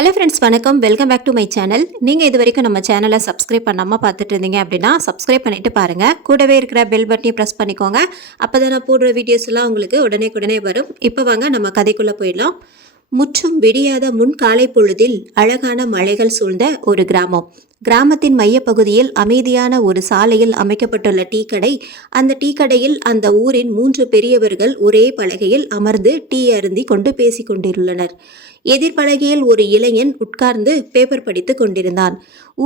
Hello friends, வணக்கம். Welcome back to my channel. நீங்கள் இது வரைக்கும் நம்ம சேனலை சப்ஸ்கிரைப் பண்ணாமல் பார்த்துட்டு இருந்தீங்க அப்படின்னா சப்ஸ்கிரைப் பண்ணிட்டு பாருங்கள். கூடவே இருக்கிற பெல் பட்டனையும் ப்ரெஸ் பண்ணிக்கோங்க. அப்போ தான் நான் போடுற வீடியோஸ்லாம் உங்களுக்கு உடனே வரும். இப்போ வாங்க நம்ம கதைக்குள்ளே போயிடலாம். முற்றும் விடியாத முன் காலை பொழுதில் அழகான மலைகள் சூழ்ந்த ஒரு கிராமம். கிராமத்தின் மையப்பகுதியில் அமைதியான ஒரு சாலையில் அமைக்கப்பட்டுள்ள டீ கடை. அந்த டீ கடையில் அந்த ஊரின் 3 பெரியவர்கள் ஒரே பலகையில் அமர்ந்து டீ அருந்தி கொண்டு பேசிக் கொண்டிருந்தனர். எதிர்பலகையில் ஒரு இளைஞன் உட்கார்ந்து பேப்பர் படித்து கொண்டிருந்தான்.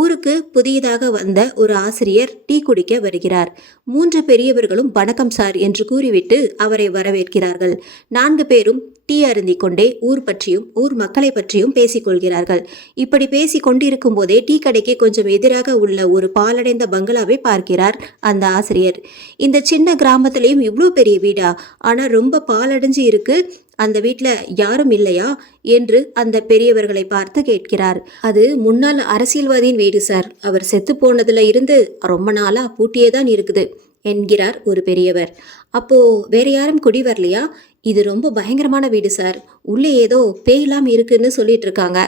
ஊருக்கு புதியதாக வந்த ஒரு ஆசிரியர் டீ குடிக்க வருகிறார். 3 பெரியவர்களும் வணக்கம் சார் என்று கூறிவிட்டு அவரை வரவேற்கிறார்கள். 4 பேரும் டீ அருந்தி கொண்டே ஊர் பற்றியும் ஊர் மக்களை பற்றியும் பேசிக்கொள்கிறார்கள். இப்படி பேசிக் கொண்டிருக்கும் போதே டீ கடைக்கு கொஞ்சம் எதிராக உள்ள ஒரு பாலடைந்த பங்களாவை பார்க்கிறார் அந்த ஆசிரியர். இந்த சின்ன கிராமத்திலையும் இவ்வளோ பெரிய வீடா? ஆனால் ரொம்ப பாலடைஞ்சு இருக்கு. அந்த வீட்டில் யாரும் இல்லையா என்று அந்த பெரியவர்களை பார்த்து கேட்கிறார். அது முன்னாள் அரசியல்வாதியின் வீடு சார். அவர் செத்து போனதுல இருந்து ரொம்ப நாளா பூட்டியே தான் இருக்குது என்கிறார் ஒரு பெரியவர். அப்போ வேற யாரும் குடி வரலையா? இது ரொம்ப பயங்கரமான வீடு சார். உள்ளே ஏதோ பேயெல்லாம் இருக்குன்னு சொல்லிட்டு இருக்காங்க.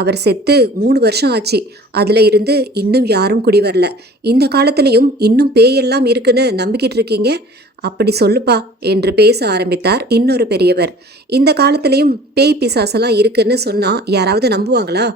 அவர் செத்து 3 வருஷம் ஆச்சு. அதில் இருந்து இன்னும் யாரும் குடி வரல. இந்த காலத்திலையும் இன்னும் பேயெல்லாம் இருக்குன்னு நம்பிக்கிட்டு இருக்கீங்க? அப்படி சொல்லுப்பா என்று பேச ஆரம்பித்தார் இன்னொரு பெரியவர். இந்த காலத்திலையும் பேய் பிசாசெல்லாம் இருக்குன்னு சொன்னா யாராவது நம்புவாங்களா?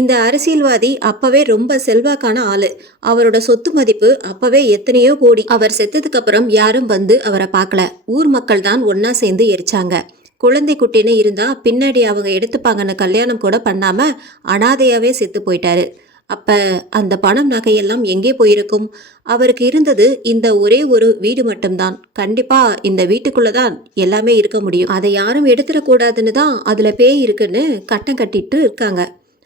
இந்த அரசியல்வாதி அப்பவே ரொம்ப செல்வாக்கான ஆளு. அவரோட சொத்து மதிப்பு அப்பவே எத்தனையோ கோடி. அவர் செத்ததுக்கு அப்புறம் யாரும் வந்து அவரை பார்க்கல. ஊர் மக்கள் தான் ஒன்னா சேர்ந்து எரிச்சாங்க. குழந்தை குட்டின்னு இருந்தா பின்னாடி அவங்க எடுத்துப்பாங்கன்னு கல்யாணம் கூட பண்ணாம அனாதையாவே செத்து போயிட்டாரு. அப்ப அந்த பணம் நகையெல்லாம் எங்கே போயிருக்கும்? அவருக்கு இருந்தது இந்த ஒரே ஒரு வீடு மட்டும்தான். கண்டிப்பா இந்த வீட்டுக்குள்ளதான் எல்லாமே இருக்க முடியும். அதை யாரும் எடுத்துடக்கூடாதுன்னு தான் அதுல பேய் இருக்குன்னு கட்டம் கட்டிட்டு இருக்காங்க.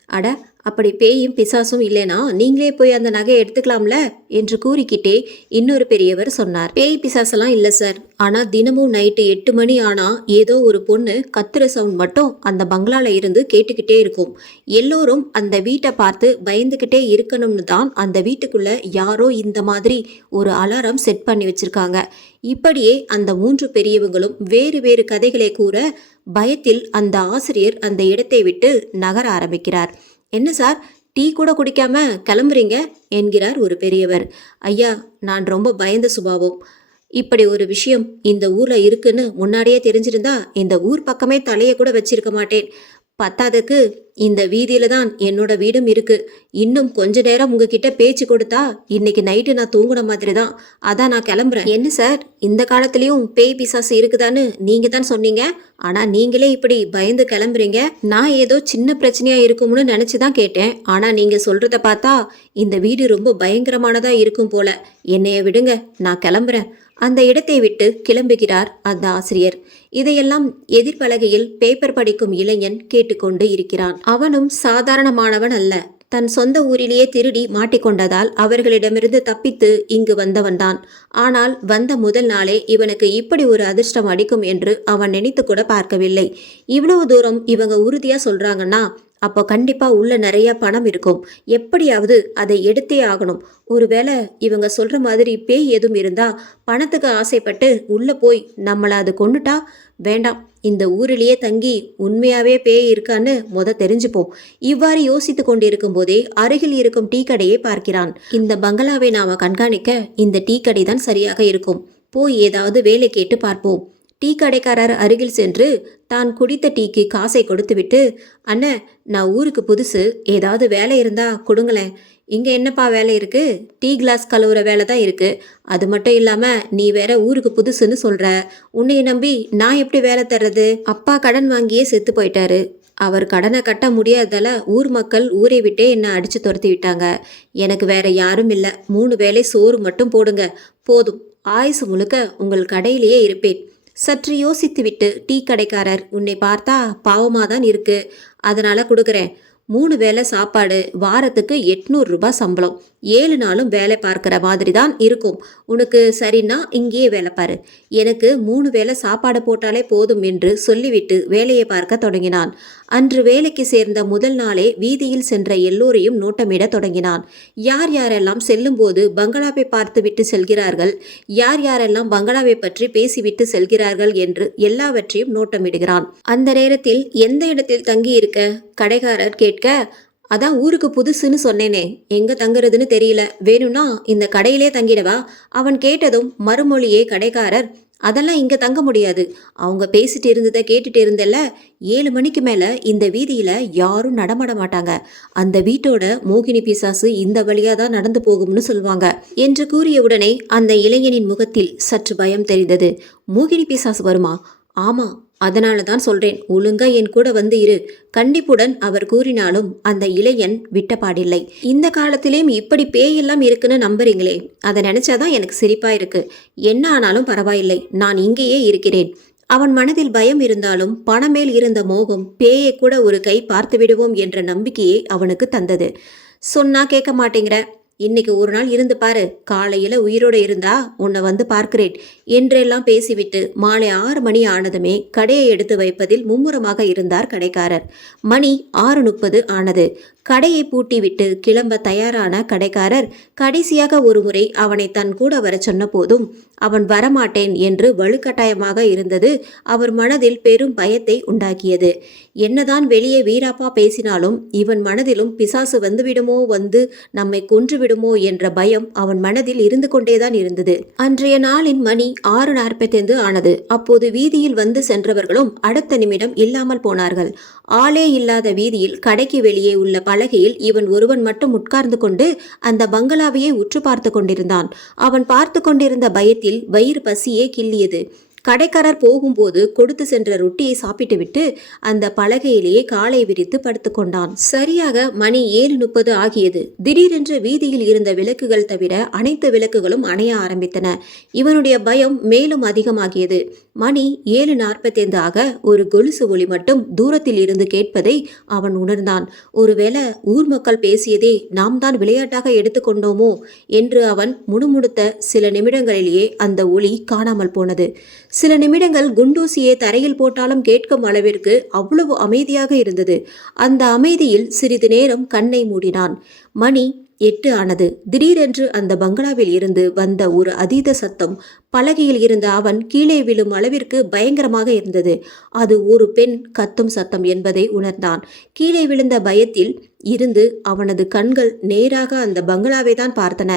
அட, அப்படி பேயும் பிசாசும் இல்லைனா நீங்களே போய் அந்த நகையை எடுத்துக்கலாம்ல என்று கூறிக்கிட்டே இன்னொரு பெரியவர் சொன்னார். பேய் பிசாசெல்லாம் இல்லை சார். ஆனால் தினமும் நைட்டு 8 மணி ஆனால் ஏதோ ஒரு பொண்ணு கத்துற சவுண்ட் மட்டும் அந்த பங்களால இருந்து கேட்டுக்கிட்டே இருக்கும். எல்லோரும் அந்த வீட்டை பார்த்து பயந்துக்கிட்டே இருக்கணும்னு தான் அந்த வீட்டுக்குள்ள யாரோ இந்த மாதிரி ஒரு அலாரம் செட் பண்ணி வச்சிருக்காங்க. இப்படியே அந்த 3 பெரியவங்களும் வேறு வேறு கதைகளை கூற பயத்தில் அந்த ஆசிரியர் அந்த இடத்தை விட்டு நகர ஆரம்பிக்கிறார். என்ன சார், டீ கூட குடிக்காம கிளம்புறீங்க என்கிறார் ஒரு பெரியவர். ஐயா, நான் ரொம்ப பயந்த சுபாவம். இப்படி ஒரு விஷயம் இந்த ஊர்ல இருக்குன்னு முன்னாடியே தெரிஞ்சிருந்தா இந்த ஊர் பக்கமே தலையை கூட வச்சிருக்க மாட்டேன். பத்தாததுக்கு இந்த வீதியில தான் என்னோட வீடும் இருக்கு. இன்னும் கொஞ்ச நேரம் உங்ககிட்ட பேச்சு கொடுத்தா இன்னைக்கு நைட்டு நான் தூங்குன மாதிரி தான். அதான் நான் கிளம்புறேன். என்ன சார், இந்த காலத்திலயும் பேய் பிசாசு இருக்குதான்னு நீங்க தான் சொன்னீங்க. ஆனா நீங்களே இப்படி பயந்து கிளம்புறீங்க. நான் ஏதோ சின்ன பிரச்சனையா இருக்கும்னு நினைச்சுதான் கேட்டேன். ஆனா நீங்க சொல்றத பார்த்தா இந்த வீடு ரொம்ப பயங்கரமானதா இருக்கும் போல. என்னைய விடுங்க, நான் கிளம்புறேன். அந்த இடத்தை விட்டு கிளம்புகிறார் அந்த ஆசிரியர். இதையெல்லாம் எதிர்பலகையில் பேப்பர் படிக்கும் இளைஞன் கேட்டுக்கொண்டு இருக்கிறான். அவனும் சாதாரணமானவன் அல்ல. தன் சொந்த ஊரிலேயே திருடி மாட்டிக்கொண்டதால் அவர்களிடமிருந்து தப்பித்து இங்கு வந்தவன்தான். ஆனால் வந்த முதல் நாளே இவனுக்கு இப்படி ஒரு அதிர்ஷ்டம் அடிக்கும் என்று அவன் நினைத்து கூட பார்க்கவில்லை. இவ்வளவு தூரம் இவங்க உறுதியா சொல்றாங்கன்னா அப்போ கண்டிப்பா உள்ள நிறைய பணம் இருக்கும். எப்படியாவது அதை எடுத்தே ஆகணும். ஒருவேளை இவங்க சொல்ற மாதிரி பேய் எதுவும் இருந்தா பணத்துக்கு ஆசைப்பட்டு உள்ள போய் நம்மளை அது கொண்டுட்டா? வேண்டாம், இந்த ஊரிலேயே தங்கி உண்மையாவே பேய் இருக்கான்னு தெரிஞ்சுப்போம். இவ்வாறு யோசித்து கொண்டிருக்கும் போதே அருகில் இருக்கும் டீ கடையை பார்க்கிறான். இந்த பங்களாவை நாம கண்காணிக்க இந்த டீ கடை தான் சரியாக இருக்கும். போய் ஏதாவது வேலை கேட்டு பார்ப்போம். டீ கடைக்காரர் அருகில் சென்று தான் குடித்த டீக்கு காசை கொடுத்துவிட்டு, அண்ணன், நான் ஊருக்கு புதுசு, ஏதாவது வேலை இருந்தா கொடுங்களேன். இங்கே என்னப்பா வேலை இருக்கு? டீ கிளாஸ் கழுவுற வேலை தான் இருக்கு. அது மட்டும் இல்லாமல் நீ வேற ஊருக்கு புதுசுன்னு சொல்ற. உன்னை நம்பி நான் எப்படி வேலை தர்றது? அப்பா கடன் வாங்கியே செத்து போயிட்டாரு. அவர் கடனை கட்ட முடியாததால ஊர் மக்கள் ஊரை விட்டே என்னை அடித்து துரத்தி விட்டாங்க. எனக்கு வேற யாரும் இல்லை. 3 வேளை சோறு மட்டும் போடுங்க, போதும். ஆயுசு முழுக்க உங்கள் கடையிலேயே இருப்பேன். சற்று யோசித்துவிட்டு டீ கடைக்காரர், உன்னை பார்த்தா பாவமாக தான் இருக்கு, அதனால கொடுக்குறேன். 3 வேளை சாப்பாடு, வாரத்துக்கு 800 ரூபாய் சம்பளம். 7 நாளும் வேலை பார்க்குற மாதிரி தான் இருக்கும். உனக்கு சரின்னா இங்கேயே வேலை பாரு. எனக்கு 3 வேளை சாப்பாடு போட்டாலே போதும் என்று சொல்லிவிட்டு வேலையை பார்க்க தொடங்கினான். அன்று வேலைக்கு சேர்ந்த முதல் நாளே வீதியில் சென்ற எல்லோரையும் நோட்டமிட தொடங்கினான். யார் யாரெல்லாம் செல்லும்போது பங்களாவை பார்த்துவிட்டு செல்கிறார்கள், யார் யாரெல்லாம் பங்களாவை பற்றி பேசிவிட்டு செல்கிறார்கள் என்று எல்லாவற்றையும் நோட்டமிடுகிறான். அந்த நேரத்தில் எந்த இடத்தில் தங்கி இருக்க கடைக்காரர் கேட்க, அதான் ஊருக்கு புதுசுன்னு சொன்னேனே, எங்க தங்குறதுன்னு தெரியல, வேணும்னா இந்த கடையிலே தங்கிடவா? அவன் கேட்டதும் மறுமொழியே கடைக்காரர், அதெல்லாம் இங்க தங்க முடியாது. அவங்க பேசிட்டு இருந்ததை கேட்டுட்டு இருந்தல்ல, 7 மணிக்கு மேல இந்த வீதியில யாரும் நடமாட மாட்டாங்க. அந்த வீட்டோட மோகினி பிசாசு இந்த வழியா தான் நடந்து போகும்னு சொல்லுவாங்க என்று கூறியவுடனே அந்த இளைஞனின் முகத்தில் சற்று பயம் தெரிந்தது. மோகினி பிசாசு வருமா? ஆமா, அதனால தான் சொல்றேன், ஒழுங்கா என் கூட வந்து இரு, கண்டிப்புடன் அவர் கூறினாலும் அந்த இளைஞன் விட்டபாடில்லை. இந்த காலத்திலேயும் இப்படி பேயெல்லாம் இருக்குன்னு நம்புறீங்களே, அதை நினைச்சாதான் எனக்கு சிரிப்பா இருக்கு. என்ன ஆனாலும் பரவாயில்லை, நான் இங்கேயே இருக்கிறேன். அவன் மனதில் பயம் இருந்தாலும் பணமேல் இருந்த மோகம் பேயை கூட ஒரு கை பார்த்து விடுவோம் என்ற நம்பிக்கையை அவனுக்கு தந்தது. சொன்னா கேட்க மாட்டேங்கிற, இன்னைக்கு ஒரு நாள் இருந்து பாரு, காலையில உயிரோடு இருந்தா உன்னை வந்து பார்க்கிறேன் என்றெல்லாம் பேசிவிட்டு மாலை 6 மணி ஆனதுமே கடையை எடுத்து வைப்பதில் மும்முரமாக இருந்தார் கடைக்காரர். மணி 6:30 ஆனது. கடையை பூட்டிவிட்டு கிளம்ப தயாரான கடைக்காரர் கடைசியாக ஒரு முறை அவனை தன் கூட வர சொன்ன போதும் அவன் வரமாட்டேன் என்று வலுக்கட்டாயமாக இருந்தது அவர் மனதில் பெரும் பயத்தை உண்டாக்கியது. என்னதான் வெளியே வீராப்பா பேசினாலும் இவன் மனதிலும் பிசாசு வந்துவிடுமோ, வந்து நம்மை கொன்றுவிடுமோ என்ற பயம் அவன் மனதில் இருந்து கொண்டேதான் இருந்தது. அன்றைய நாளின் மணி 6:45 ஆனது. அப்போது வீதியில் வந்து சென்றவர்களும் அடுத்த நிமிடம் இல்லாமல் போனார்கள். ஆளே இல்லாத வீதியில் கடைக்கு வெளியே உள்ள பலகையில் இவன் ஒருவன் மட்டும் உட்கார்ந்து கொண்டு அந்த பங்களாவையே உற்று பார்த்து கொண்டிருந்தான். அவன் பார்த்து கொண்டிருந்த பயத்தில் வயிறு பசியே கிள்ளியது. கடைக்காரர் போகும்போது கொடுத்து சென்ற ரொட்டியை சாப்பிட்டுவிட்டு அந்த பலகையிலேயே காலை விரித்து படுத்துக்கொண்டான். சரியாக மணி 7:30 ஆகியது. திடீரென்று வீதியில் இருந்த விளக்குகள் தவிர அனைத்து விளக்குகளும் அணைய ஆரம்பித்தன. இவனுடைய பயம் மேலும் அதிகமாகியது. மணி 7:45 ஆக ஒரு கொலுசு ஒலி மட்டும் தூரத்தில் இருந்து கேட்பதை அவன் உணர்ந்தான். ஒருவேளை ஊர் மக்கள் பேசியதே நாம் தான் விளையாட்டாக எடுத்துக்கொண்டோமோ என்று அவன் முணுமுணுத்த சில நிமிடங்களிலேயே அந்த ஒலி காணாமல் போனது. சில நிமிடங்கள் குண்டூசியை தரையில் போட்டாலும் கேட்கும் அளவிற்கு அவ்வளவு அமைதியாக இருந்தது. அந்த அமைதியில் சிறிது நேரம் கண்ணை மூடினான். மணி 8 ஆனது. திடீரென்று அந்த பங்களாவில் இருந்து வந்த ஒரு அதீத சத்தம் பலகையில் இருந்த அவன் கீழே விழும் அளவிற்கு பயங்கரமாக இருந்தது. அது ஒரு பெண் கத்தும் சத்தம் என்பதை உணர்ந்தான். கீழே விழுந்த பயத்தில் இருந்து அவனது கண்கள் நேராக அந்த பங்களாவை தான் பார்த்தன.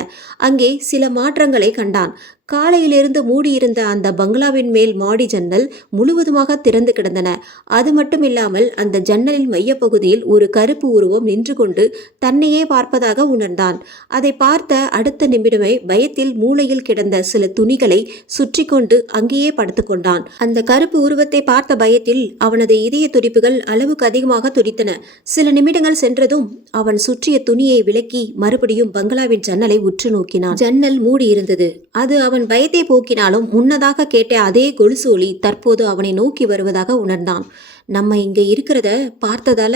அங்கே சில மாற்றங்களை கண்டான். காலையிலிருந்து மூடியிருந்த அந்த பங்களாவின் மேல் மாடி ஜன்னல் முழுவதுமாக திறந்து கிடந்தன. அது மட்டும் இல்லாமல் அந்த ஜன்னலின் மையப்பகுதியில் ஒரு கருப்பு உருவம் நின்று கொண்டு தன்னையே பார்ப்பதாக உணர்ந்தான். அதை பார்த்த அடுத்த நிமிடமே பயத்தில் மூளையில் கிடந்த சில துணிகளை சுற்றி கொண்டு அங்கேயே படுத்துக்கொண்டான். அந்த கருப்பு உருவத்தை பார்த்த பயத்தில் அவனது இதய துடிப்புகள் அளவுக்கு அதிகமாக துடித்தன. சில நிமிடங்கள் சென்றதும் அவன் சுற்றிய துணியை விலக்கி மறுபடியும் பங்களாவின் ஜன்னலை உற்று நோக்கினான். ஜன்னல் மூடி இருந்தது. அது அவன் பயத்தை போக்கினாலும் முன்னதாக கேட்ட அதே கொலுசு ஒலி தற்போது அவனை நோக்கி வருவதாக உணர்ந்தான். நம்ம இங்க இருக்கிறத பார்த்ததால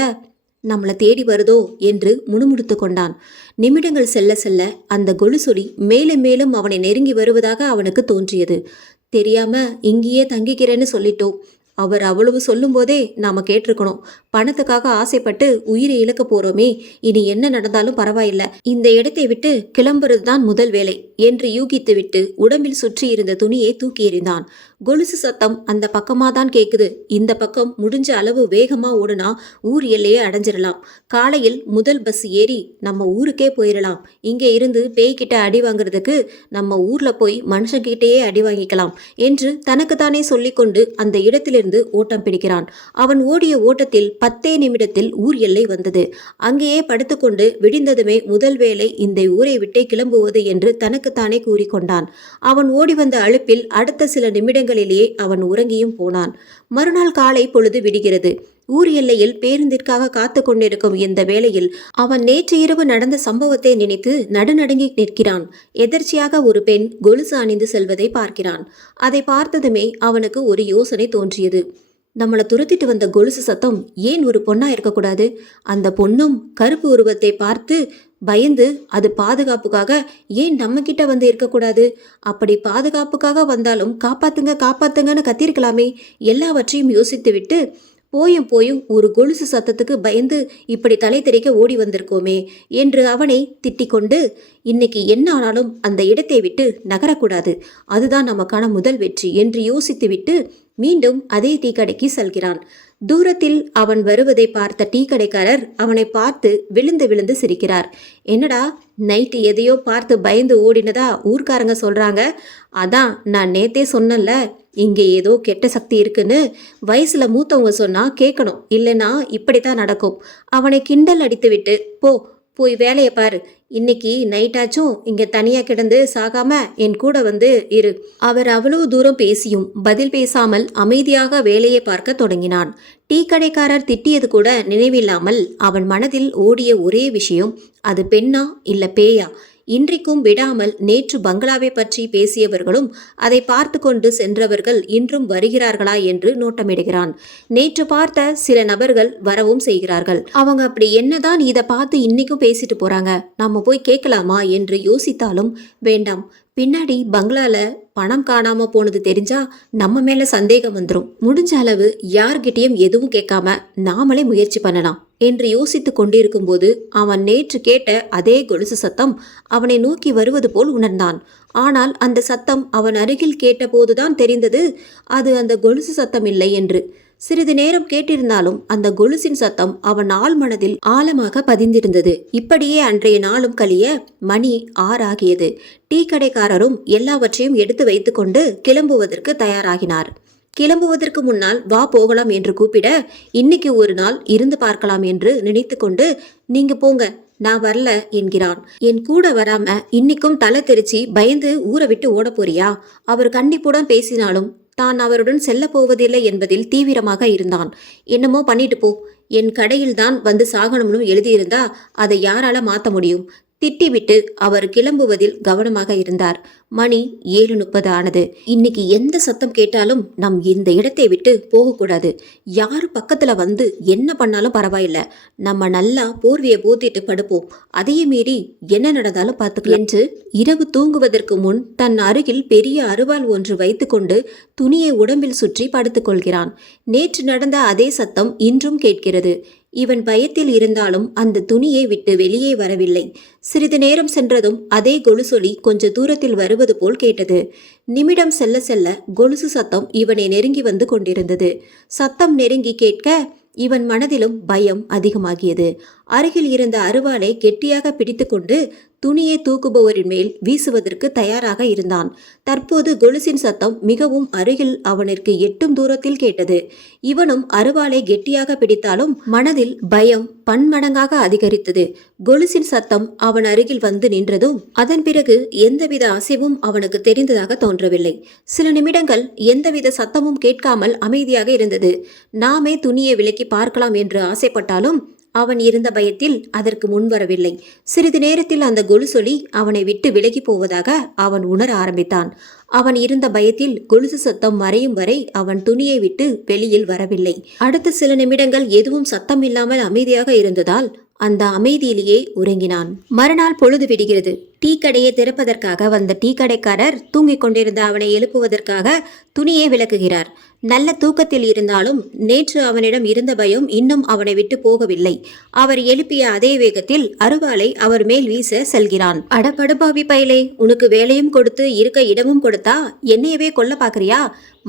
நம்மளை தேடி வருதோ என்று முணுமுணுத்து கொண்டான். நிமிடங்கள் செல்ல செல்ல அந்த கொலுசொலி மேலும் மேலும் அவனை நெருங்கி வருவதாக அவனுக்கு தோன்றியது. தெரியாம இங்கேயே தங்கிக்கிறேன்னு சொல்லிட்டோம். அவர் அவ்வளவு சொல்லும் போதே நாம கேட்டிருக்கணும். பணத்துக்காக ஆசைப்பட்டு உயிரை இழக்க போறோமே, இனி என்ன நடந்தாலும் பரவாயில்ல, இந்த இடத்தை விட்டு கிளம்புறதுதான் முதல் வேலை என்று யூகித்து விட்டு உடம்பில் சுற்றி இருந்த துணியை தூக்கி எறிந்தான். கொலுசு சத்தம் அந்த பக்கமாதான் கேக்குது. இந்த பக்கம் முடிஞ்ச அளவு வேகமா ஓடுனா ஊர் எல்லையே அடைஞ்சிடலாம். காலையில் முதல் பஸ் ஏறி நம்ம ஊருக்கே போயிடலாம். இங்கே இருந்து பேய்கிட்ட அடி வாங்குறதுக்கு நம்ம ஊர்ல போய் மனுஷங்கிட்டேயே அடி வாங்கிக்கலாம் என்று தனக்குத்தானே சொல்லிக்கொண்டு அந்த இடத்திலிருந்து ஓட்டம் பிடிக்கிறான். அவன் ஓடிய ஓட்டத்தில் 10 நிமிடத்தில் ஊர் எல்லை வந்தது. அங்கேயே படுத்துக்கொண்டு விடிந்ததுமே முதல் வேளை இந்த ஊரை விட்டே கிளம்புவது என்று தனக்குத்தானே கூறிக்கொண்டான். அவன் ஓடி வந்த அலுப்பில் அடுத்த சில நிமிடங்களிலேயே அவன் உறங்கியும் போனான். மறுநாள் காலை பொழுது விடுகிறது. ஊர் எல்லையில் பேருந்திற்காக காத்து கொண்டிருக்கும் இந்த வேளையில் அவன் நேற்று இரவு நடந்த சம்பவத்தை நினைத்து நடுநடுங்கி நிற்கிறான். எதர்ச்சியாக ஒரு பெண் கொலுசு அணிந்து செல்வதை பார்க்கிறான். அதை பார்த்ததுமே அவனுக்கு ஒரு யோசனை தோன்றியது. நம்மளை துரத்திட்டு வந்த கொலுசு சத்தம் ஏன் ஒரு பொண்ணா இருக்கக்கூடாது? அந்த பொண்ணும் கருப்பு உருவத்தை பார்த்து பயந்து அது பாதுகாப்புக்காக ஏன் நம்ம கிட்ட வந்து இருக்கக்கூடாது? அப்படி பாதுகாப்புக்காக வந்தாலும் காப்பாத்துங்க காப்பாத்துங்கன்னு கத்திருக்கலாமே. எல்லாவற்றையும் யோசித்து விட்டு போயும் போயும் ஒரு கொலுசு சத்தத்துக்கு பயந்து இப்படி தலை தெறிக்க ஓடி வந்திருக்கோமே என்று அவனை திட்டிக் கொண்டு, இன்னைக்கு என்ன ஆனாலும் அந்த இடத்தை விட்டு நகரக்கூடாது, அதுதான் நமக்கான முதல் வெற்றி என்று யோசித்துவிட்டு மீண்டும் அதே டீ கடைக்கு செல்கிறான். தூரத்தில் அவன் வருவதை பார்த்த டீ கடைக்காரர் அவனை பார்த்து விழுந்து விழுந்து சிரிக்கிறார். என்னடா, நைட்டு எதையோ பார்த்து பயந்து ஓடினதா ஊர்க்காரங்க சொல்றாங்க. அதான் நான் நேத்தே சொன்னேன்ல, இங்கே ஏதோ கெட்ட சக்தி இருக்குன்னு. வயசுல மூத்தவங்க சொன்னா கேட்கணும், இல்லைன்னா இப்படித்தான் நடக்கும். அவனை கிண்டல் அடித்து விட்டு, போய் வேலையை பாரு, இன்னைக்கு நைட்டாச்சும் இங்க தனியா கிடந்து சாகாம என் கூட வந்து இரு. அவர் அவ்வளவு தூரம் பேசியும் பதில் பேசாமல் அமைதியாக வேலையை பார்க்க தொடங்கினான். டீ கடைக்காரர் திட்டியது கூட நினைவில்லாமல் அவன் மனதில் ஓடிய ஒரே விஷயம், அது பெண்ணா இல்ல பேயா? இன்றைக்கும் விடாமல் நேற்று பங்களாவை பற்றி பேசியவர்களும் அதை பார்த்து கொண்டு சென்றவர்கள் இன்றும் வருகிறார்களா என்று நோட்டமிடுகிறான். நேற்று பார்த்த சில நபர்கள் வரவும் செய்கிறார்கள். அவங்க அப்படி என்னதான் இதை பார்த்து இன்னைக்கும் பேசிட்டு போறாங்க, நம்ம போய் கேட்கலாமா என்று யோசித்தாலும் வேண்டாம், பின்னாடி பங்களால பணம் காணாம போனது தெரிஞ்சா நம்ம மேல சந்தேகம் வந்துடும். முடிஞ்ச அளவு யார்கிட்டயும் எதுவும் கேட்காம நாமளே முயற்சி பண்ணலாம் என்று யோசித்து கொண்டிருக்கும் போது அவன் நேற்று கேட்ட அதே கொலுசு சத்தம் அவனை நோக்கி வருவது போல் உணர்ந்தான். ஆனால் அந்த சத்தம் அவன் அருகில் கேட்டபோதுதான் தெரிந்தது அது அந்த கொலுசு சத்தம் இல்லை என்று. சிறிது நேரம் கேட்டிருந்தாலும் அந்த கொலுசின் சத்தம் அவன் ஆழ் மனதில் ஆழமாக பதிந்திருந்தது. இப்படியே அன்றைய நாளும் கழிய மணி 6 ஆகியது. டீ கடைக்காரரும் எல்லாவற்றையும் எடுத்து வைத்துக்கொண்டு கிளம்புவதற்கு தயாராகினார். கிளம்புவதற்கு முன்னால் வா போகலாம் என்று கூப்பிட, இன்னைக்கு ஒரு நாள் இருந்து பார்க்கலாம் என்று நினைத்து கொண்டு, நீங்க போங்க, நான் வரல என்கிறான். என் கூட வராம இன்னைக்கும் தலை தெரிச்சு பயந்து ஊரை விட்டு ஓட போறியா? அவர் கண்டிப்புடன் பேசினாலும் தான் அவருடன் செல்ல போவதில்லை என்பதில் தீவிரமாக இருந்தான். என்னமோ பண்ணிட்டு போ, என் கடையில் தான் வந்து சாகணும்னு எழுதியிருந்தா அதை யாரால மாற்ற முடியும்? திட்டிவிட்டு அவர் கிளம்புவதில் கவனமாக இருந்தார். மணி 7:30 ஆனது. இன்னைக்கு எந்த சத்தம் கேட்டாலும் நம் இந்த இடத்தை விட்டு போகக்கூடாது. யாரு பக்கத்துல வந்து என்ன பண்ணாலும் பரவாயில்ல, நம்ம நல்லா போர்வையை போத்திட்டு படுப்போம், அதையே மீறி என்ன நடந்தாலும் பார்த்துக்கலாம் என்று இரவு தூங்குவதற்கு முன் தன் அருகில் பெரிய அருவாள் ஒன்று வைத்துக்கொண்டு துணியை உடம்பில் சுற்றி படுத்துக் கொள்கிறான். நேற்று நடந்த அதே சத்தம் இன்றும் கேட்கிறது. இவன் பயத்தில் இருந்தாலும் அந்த துணியை விட்டு வெளியே வரவில்லை. சிறிது நேரம் சென்றதும் அதே கொலுசொலி கொஞ்ச தூரத்தில் வருவது போல் கேட்டது. நிமிடம் செல்ல செல்ல கொலுசு சத்தம் இவனை நெருங்கி வந்து கொண்டிருந்தது. சத்தம் நெருங்கி கேட்க இவன் மனதிலும் பயம் அதிகமாகியது. அருகில் இருந்த அருவாளை கெட்டியாக பிடித்துக்கொண்டு துணியை தூக்குபவரின் மேல் வீசுவதற்கு தயாராக இருந்தான். தற்போது கொலுசின் சத்தம் மிகவும் அருகில் அவனிற்கு எட்டும் தூரத்தில் கேட்டது. இவனும் அருவாளை கெட்டியாக பிடித்தாலும் மனதில் பயம் பன்மடங்காக அதிகரித்தது. கொலுசின் சத்தம் அவன் அருகில் வந்து நின்றதும் அதன் பிறகு எந்தவித அசைவும் அவனுக்கு தெரிந்ததாக தோன்றவில்லை. சில நிமிடங்கள் எந்தவித சத்தமும் கேட்காமல் அமைதியாக இருந்தது. நாமே துணியை விலக்கி பார்க்கலாம் என்று ஆசைப்பட்டாலும் அவன் இருந்த பயத்தில் அதற்கு முன்வரவில்லை. சிறிது நேரத்தில் அந்த கொலுசொலி அவனை விட்டு விலகி போவதாக அவன் உணர ஆரம்பித்தான். அவன் இருந்த பயத்தில் கொலுசு சத்தம் மறையும் வரை அவன் துணியை விட்டு வெளியில் வரவில்லை. அடுத்த சில நிமிடங்கள் எதுவும் சத்தம் இல்லாமல் அமைதியாக இருந்ததால் அந்த அமைதியிலேயே உறங்கினான். மறுநாள் பொழுது விடுகிறது. டீ கடையை திறப்பதற்காக வந்த டீ கடைக்காரர் தூங்கிக் கொண்டிருந்த அவனை எழுப்புவதற்காக துணியை விலக்குகிறார். நல்ல தூக்கத்தில் இருந்தாலும் நேற்று அவனிடம் இருந்த பயம் இன்னும் அவனை விட்டு போகவில்லை. அவர் எழுப்பிய அதே வேகத்தில் அருவாளை அவர் மேல் வீச செல்கிறான். அடப்படுபாவி பயலே, உனக்கு வேலையும் கொடுத்து இருக்க இடமும் கொடுத்தா என்னையவே கொல்ல பாக்குறியா?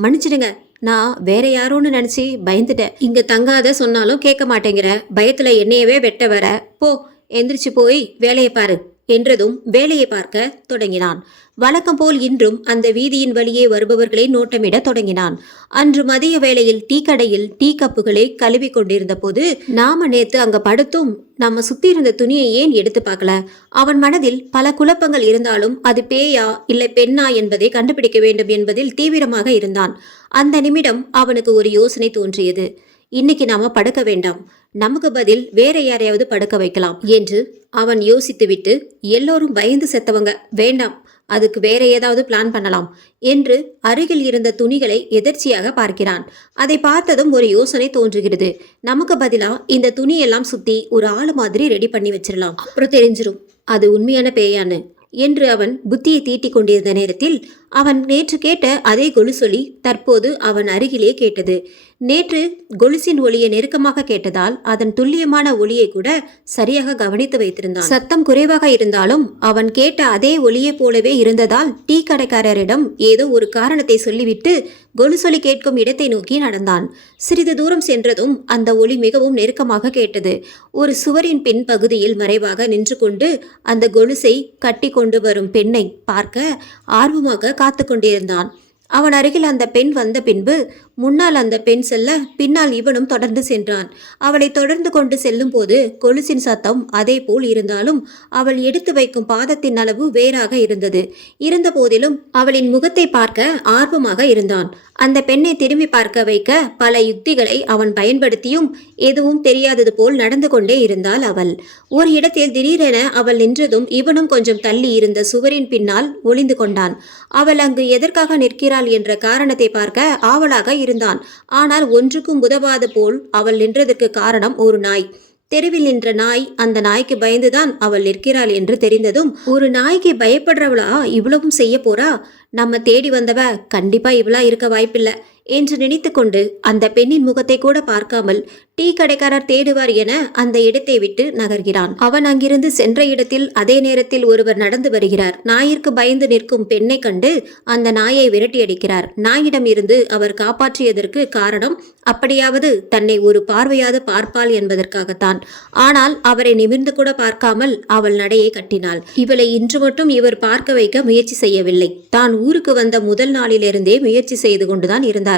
மன்னிச்சிடுங்க, நான் வேற யாரோன்னு நினைச்சு பயந்துட்டேன். இங்க தங்காத சொன்னாலும் கேட்க மாட்டேங்கிற, பயத்துல என்னையவே வெட்ட வர. போ, எந்திரிச்சு போய் வேலையை பாரு என்றதும் வேலையை பார்க்க தொடங்கினான். வழக்கம் போல் இன்றும் அந்த வீதியின் வழியே வருபவர்களை நோட்டமிட தொடங்கினான். அன்று மதிய வேளையில் டீ கடையில் டீ கப்புகளை கழுவி கொண்டிருந்த போது, நாம நேத்து அங்க படுத்தும் நம்ம சுத்தி இருந்த துணியை ஏன் எடுத்து பார்க்கல? அவன் மனதில் பல குழப்பங்கள் இருந்தாலும் அது பேயா இல்லை பெண்ணா என்பதை கண்டுபிடிக்க வேண்டும் என்பதில் தீவிரமாக இருந்தான். அந்த நிமிடம் அவனுக்கு ஒரு யோசனை தோன்றியது. இன்னைக்கு நாம படுக்க வேண்டாம், நமக்கு பதில் வேற யாரையாவது படுக்க வைக்கலாம் என்று அவன் யோசித்துவிட்டு, எல்லோரும் பயந்து செத்தவங்க, வேண்டாம், அதுக்கு வேற ஏதாவது பிளான் பண்ணலாம் என்று அருகில் இருந்த துணிகளை எதர்ச்சியாக பார்க்கிறான். அதை பார்த்ததும் ஒரு யோசனை தோன்றுகிறது. நமக்கு பதிலா இந்த துணியெல்லாம் சுத்தி ஒரு ஆளு மாதிரி ரெடி பண்ணி வச்சிடலாம், அப்புறம் தெரிஞ்சிடும் அது உண்மையான பேயான்னு என்று அவன் புத்தியை தீட்டிக் கொண்டிருந்த நேரத்தில் அவன் நேற்று கேட்ட அதே கொலுசொலி தற்போது அவன் அருகிலே கேட்டது. நேற்று கொலுசின் ஒலியை நெருக்கமாக கேட்டதால் அதன் துல்லியமான ஒலியை கூட சரியாக கவனித்து வைத்திருந்தான். சத்தம் குறைவாக இருந்தாலும் அவன் கேட்ட அதே ஒலியை போலவே இருந்ததால் டீ கடைக்காரரிடம் ஏதோ ஒரு காரணத்தை சொல்லிவிட்டு கொலுசொலி கேட்கும் இடத்தை நோக்கி நடந்தான். சிறிது தூரம் சென்றதும் அந்த ஒலி மிகவும் நெருக்கமாக கேட்டது. ஒரு சுவரின் பின் பகுதியில் மறைவாக நின்று கொண்டு அந்த கொலுசை கட்டி கொண்டு வரும் பெண்ணை பார்க்க ஆர்வமாக காத்து கொண்டிருந்தான். அவன் அருகில் அந்த பெண் வந்த பின்பு முன்னால் அந்த பெண் செல்ல பின்னால் இவனும் தொடர்ந்து சென்றான். அவளை தொடர்ந்து கொண்டு செல்லும் போது கொலுசின் சத்தம் அதே போல் இருந்தாலும் அவள் எடுத்து வைக்கும் பாதத்தின் அளவு வேறாக இருந்தது. இருந்த போதிலும் அவளின் முகத்தை பார்க்க ஆர்வமாக இருந்தான். அந்த பெண்ணை திரும்பி பார்க்க வைக்க பல யுக்திகளை அவன் பயன்படுத்தியும் எதுவும் தெரியாதது போல் நடந்து கொண்டே இருந்தாள் அவள். ஒரு இடத்தில் திடீரென அவள் நின்றதும் இவனும் கொஞ்சம் தள்ளி இருந்த சுவரின் பின்னால் ஒளிந்து கொண்டான். அவள் அங்கு எதற்காக நிற்கிறாள் என்ற காரணத்தை பார்க்க ஆவலாக இருந்தான். ஆனால் ஒன்றுக்கும் உதவாது போல் அவள் நின்றதற்கு காரணம் ஒரு நாய். தெருவில் நின்ற நாய். அந்த நாய்க்கு பயந்துதான் அவள் நிற்கிறாள் என்று தெரிந்ததும், ஒரு நாய்க்கு பயப்படுறவளா இவ்வளவும் செய்ய போறா? நம்ம தேடி வந்தவ கண்டிப்பா இவளா இருக்க வாய்ப்பில்லை என்று நினைத்து கொண்டு அந்த பெண்ணின் முகத்தை கூட பார்க்காமல் டீ கடைக்காரர் தேடுவார் என அந்த இடத்தை விட்டு நகர்கிறான். அவன் அங்கிருந்து சென்ற இடத்தில் அதே நேரத்தில் ஒருவர் நடந்து வருகிறார். நாயிற்கு பயந்து நிற்கும் பெண்ணை கண்டு அந்த நாயை விரட்டி அடிக்கிறார். நாயிடம் இருந்து அவர் காப்பாற்றியதற்கு காரணம் அப்படியாவது தன்னை ஒரு பார்வையாது பார்ப்பாள் என்பதற்காகத்தான். ஆனால் அவரை நிமிர்ந்து கூட பார்க்காமல் அவள் நடையை கட்டினாள். இவளை இன்று மட்டும் இவர் பார்க்க வைக்க முயற்சி செய்யவில்லை. தான் ஊருக்கு வந்த முதல் நாளிலிருந்தே முயற்சி செய்து கொண்டுதான் இருந்தார்.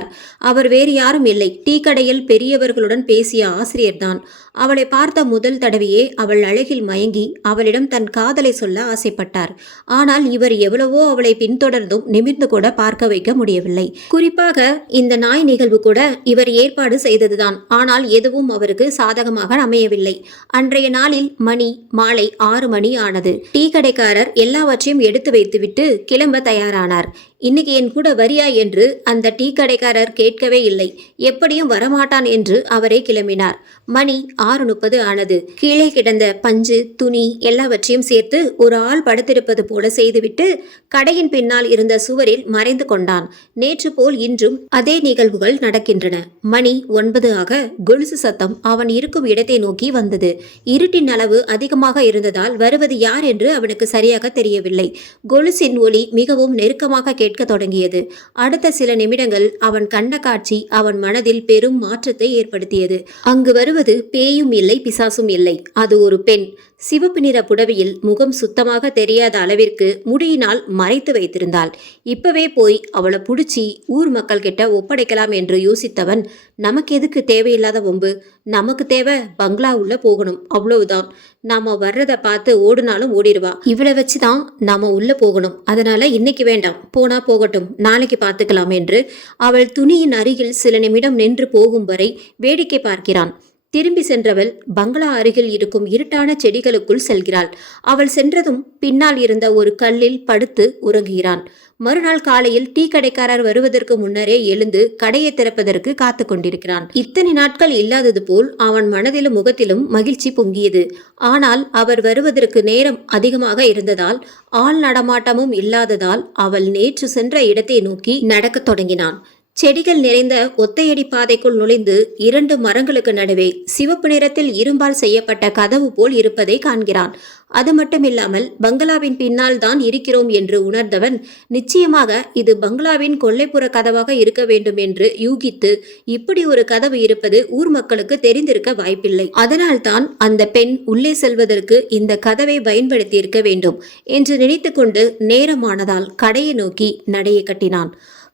அவர் வேறு யாரும் இல்லை, டீ கடையில் பெரியவர்களுடன் பேசிய ஆசிரியர்தான். அவளை பார்த்த முதல் தடவையே அவள் அழகில் மயங்கி அவளிடம் தன் காதலை சொல்ல ஆசைப்பட்டார். ஆனால் இவர் எவ்வளவோ அவளை பின்தொடர்ந்தும் நிமிர்ந்து கூட பார்க்க வைக்க முடியவில்லை. குறிப்பாக இந்த நாய் நிகழ்வு கூட இவர் ஏற்பாடு செய்ததுதான். ஆனால் எதுவும் அவருக்கு சாதகமாக அமையவில்லை. அன்றைய நாளில் மணி மாலை 6 மணி ஆனது. டீ கடைக்காரர் எல்லாவற்றையும் எடுத்து வைத்துவிட்டு கிளம்ப தயாரானார். இன்னைக்கு என் கூட வரியா என்று அந்த டீ கடைக்காரர் கேட்கவே இல்லை. எப்படியும் வரமாட்டான் என்று அவரே கிளம்பினார். மணி 6:30 ஆனது. கீழே கிடந்த பஞ்சு துணி எல்லாவற்றையும் சேர்த்து ஒரு ஆள் படுத்திருப்பது போல செய்துவிட்டு கடையின் பின்னால் இருந்த சுவரில் மறைந்து கொண்டான். நேற்று போல் இன்றும் அதே நிகழ்வுகள் நடக்கின்றன. மணி 9 ஆக கொலுசு சத்தம் அவன் இருக்கும் இடத்தை நோக்கி வந்தது. இருட்டின் அளவு அதிகமாக இருந்ததால் வருவது யார் என்று அவனுக்கு சரியாக தெரியவில்லை. கொலுசின் ஒலி மிகவும் நெருக்கமாக கேட்க தொடங்கியது. அடுத்த சில நிமிடங்கள் அவன் கண்ட காட்சி அவன் மனதில் பெரும் மாற்றத்தை ஏற்படுத்தியது. அங்கு வருவது பேயும் இல்லை, பிசாசும் இல்லை. அது ஒரு பெண். சிவப்பு நிற புடவையில் முகம் சுத்தமாக தெரியாத அளவிற்கு முடியினால் மறைத்து வைத்திருந்தாள். இப்பவே போய் அவளை புடிச்சி ஊர் மக்கள் கிட்ட ஒப்படைக்கலாம் என்று யோசித்தவன், நமக்கு எதுக்கு தேவையில்லாத வம்பு? நமக்கு தேவை பங்களா உள்ள போகணும், அவ்வளவுதான். நாம வர்றதை பார்த்து ஓடுனாலும் ஓடிடுவா. இவளை வச்சுதான் நாம உள்ள போகணும். அதனால இன்னைக்கு வேண்டாம், போனா போகட்டும், நாளைக்கு பார்த்துக்கலாம் என்று அவள் துணியின் அருகில் சில நிமிடம் நின்று போகும் வரை வேடிக்கை பார்க்கிறான். திரும்பி சென்றவள் பங்களா அருகில் இருக்கும் இருட்டான செடிகளுக்குள் செல்கிறாள். அவள் சென்றதும் பின்னால் இருந்த ஒரு கல்லில் படுத்து உறங்குகிறான். மறுநாள் காலையில் டீ கடைக்காரர் வருவதற்கு முன்னரே எழுந்து கடையை திறப்பதற்கு காத்து கொண்டிருக்கிறான். இத்தனை நாட்கள் இல்லாதது போல் அவன் மனதிலும் முகத்திலும் மகிழ்ச்சி பொங்கியது. ஆனால் அவர் வருவதற்கு நேரம் அதிகமாக இருந்ததால் ஆள் நடமாட்டமும் இல்லாததால் அவள் நேற்று சென்ற இடத்தை நோக்கி நடக்கத் தொடங்கினான். செடிகள் நிறைந்த ஒத்தையடி பாதைக்குள் நுழைந்து 2 மரங்களுக்கு நடுவே சிவப்பு நிறத்தில் இரும்பால் செய்யப்பட்ட கதவு போல் இருப்பதை காண்கிறான். அது மட்டுமில்லாமல் பங்களாவின் பின்னால் தான் இருக்கிறோம் என்று உணர்ந்தவன் நிச்சயமாக இது பங்களாவின் கொல்லைப்புற கதவாக இருக்க வேண்டும் என்று யூகித்து, இப்படி ஒரு கதவு இருப்பது ஊர் மக்களுக்கு தெரிந்திருக்க வாய்ப்பில்லை. அதனால்தான் அந்த பெண் உள்ளே செல்வதற்கு இந்த கதவை பயன்படுத்தி இருக்க வேண்டும் என்று நினைத்து கொண்டு நேரமானதால் கடையை நோக்கி நடையை கட்டினான்.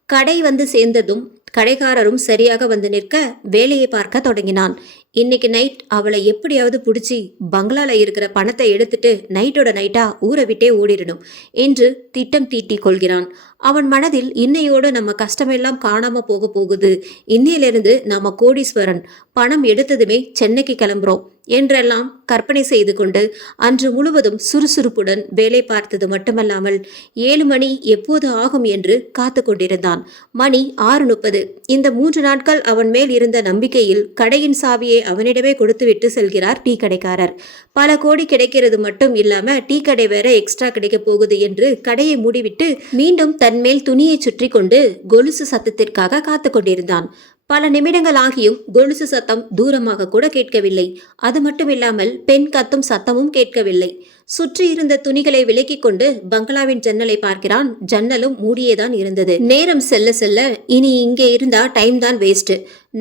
கடை வந்து சேர்ந்ததும் கடைக்காரரும் சரியாக வந்து நிற்க வேலையை பார்க்க தொடங்கினான். இன்னைக்கு நைட் அவளை எப்படியாவது பிடிச்சி பங்களால இருக்கிற பணத்தை எடுத்துட்டு நைட்டோட நைட்டா ஊரை விட்டே ஓடிடணும் என்று திட்டம் தீட்டி கொள்கிறான். அவன் மனதில் இன்னையோடு நம்ம கஷ்டமெல்லாம் காணாம போக போகுது, இன்னையிலிருந்து நாம கோடீஸ்வரன், பணம் எடுத்ததுமே சென்னைக்கு கிளம்புறோம் என்றெல்லாம் கற்பனை செய்து கொண்டு அன்று முழுவதும் சுறுசுறுப்புடன் வேலை பார்த்தது மட்டுமல்லாமல் 7 மணி எப்போது ஆகும் என்று காத்து கொண்டிருந்தான். மணி 6:30. இந்த 3 நாட்கள் அவன் மேல் இருந்த நம்பிக்கையில் கடையின் சாவியை அவனிடமே கொடுத்துவிட்டு செல்கிறார் டீ கடைக்காரர். பல கோடி கிடைக்கிறது மட்டும் இல்லாம டீ கடை வேற எக்ஸ்ட்ரா கிடைக்க போகுது என்று கடையை மூடிவிட்டு மீண்டும் தன் தன்மேல் துணியை சுற்றி கொண்டு கொலுசு சத்தத்திற்காக காத்து கொண்டிருந்தான். பல நிமிடங்கள் ஆகியும் கொலுசு சத்தம் தூரமாக கூட கேட்கவில்லை. அது மட்டுமில்லாமல் பெண் கத்தும் சத்தமும் கேட்கவில்லை. சுற்றி இருந்த துணிகளை விலக்கிக் கொண்டு பங்களாவின் ஜன்னலை பார்க்கிறான். ஜன்னலும் மூடியேதான் இருந்தது. நேரம் செல்ல செல்ல இனி இங்கே இருந்தா டைம் தான் வேஸ்ட்,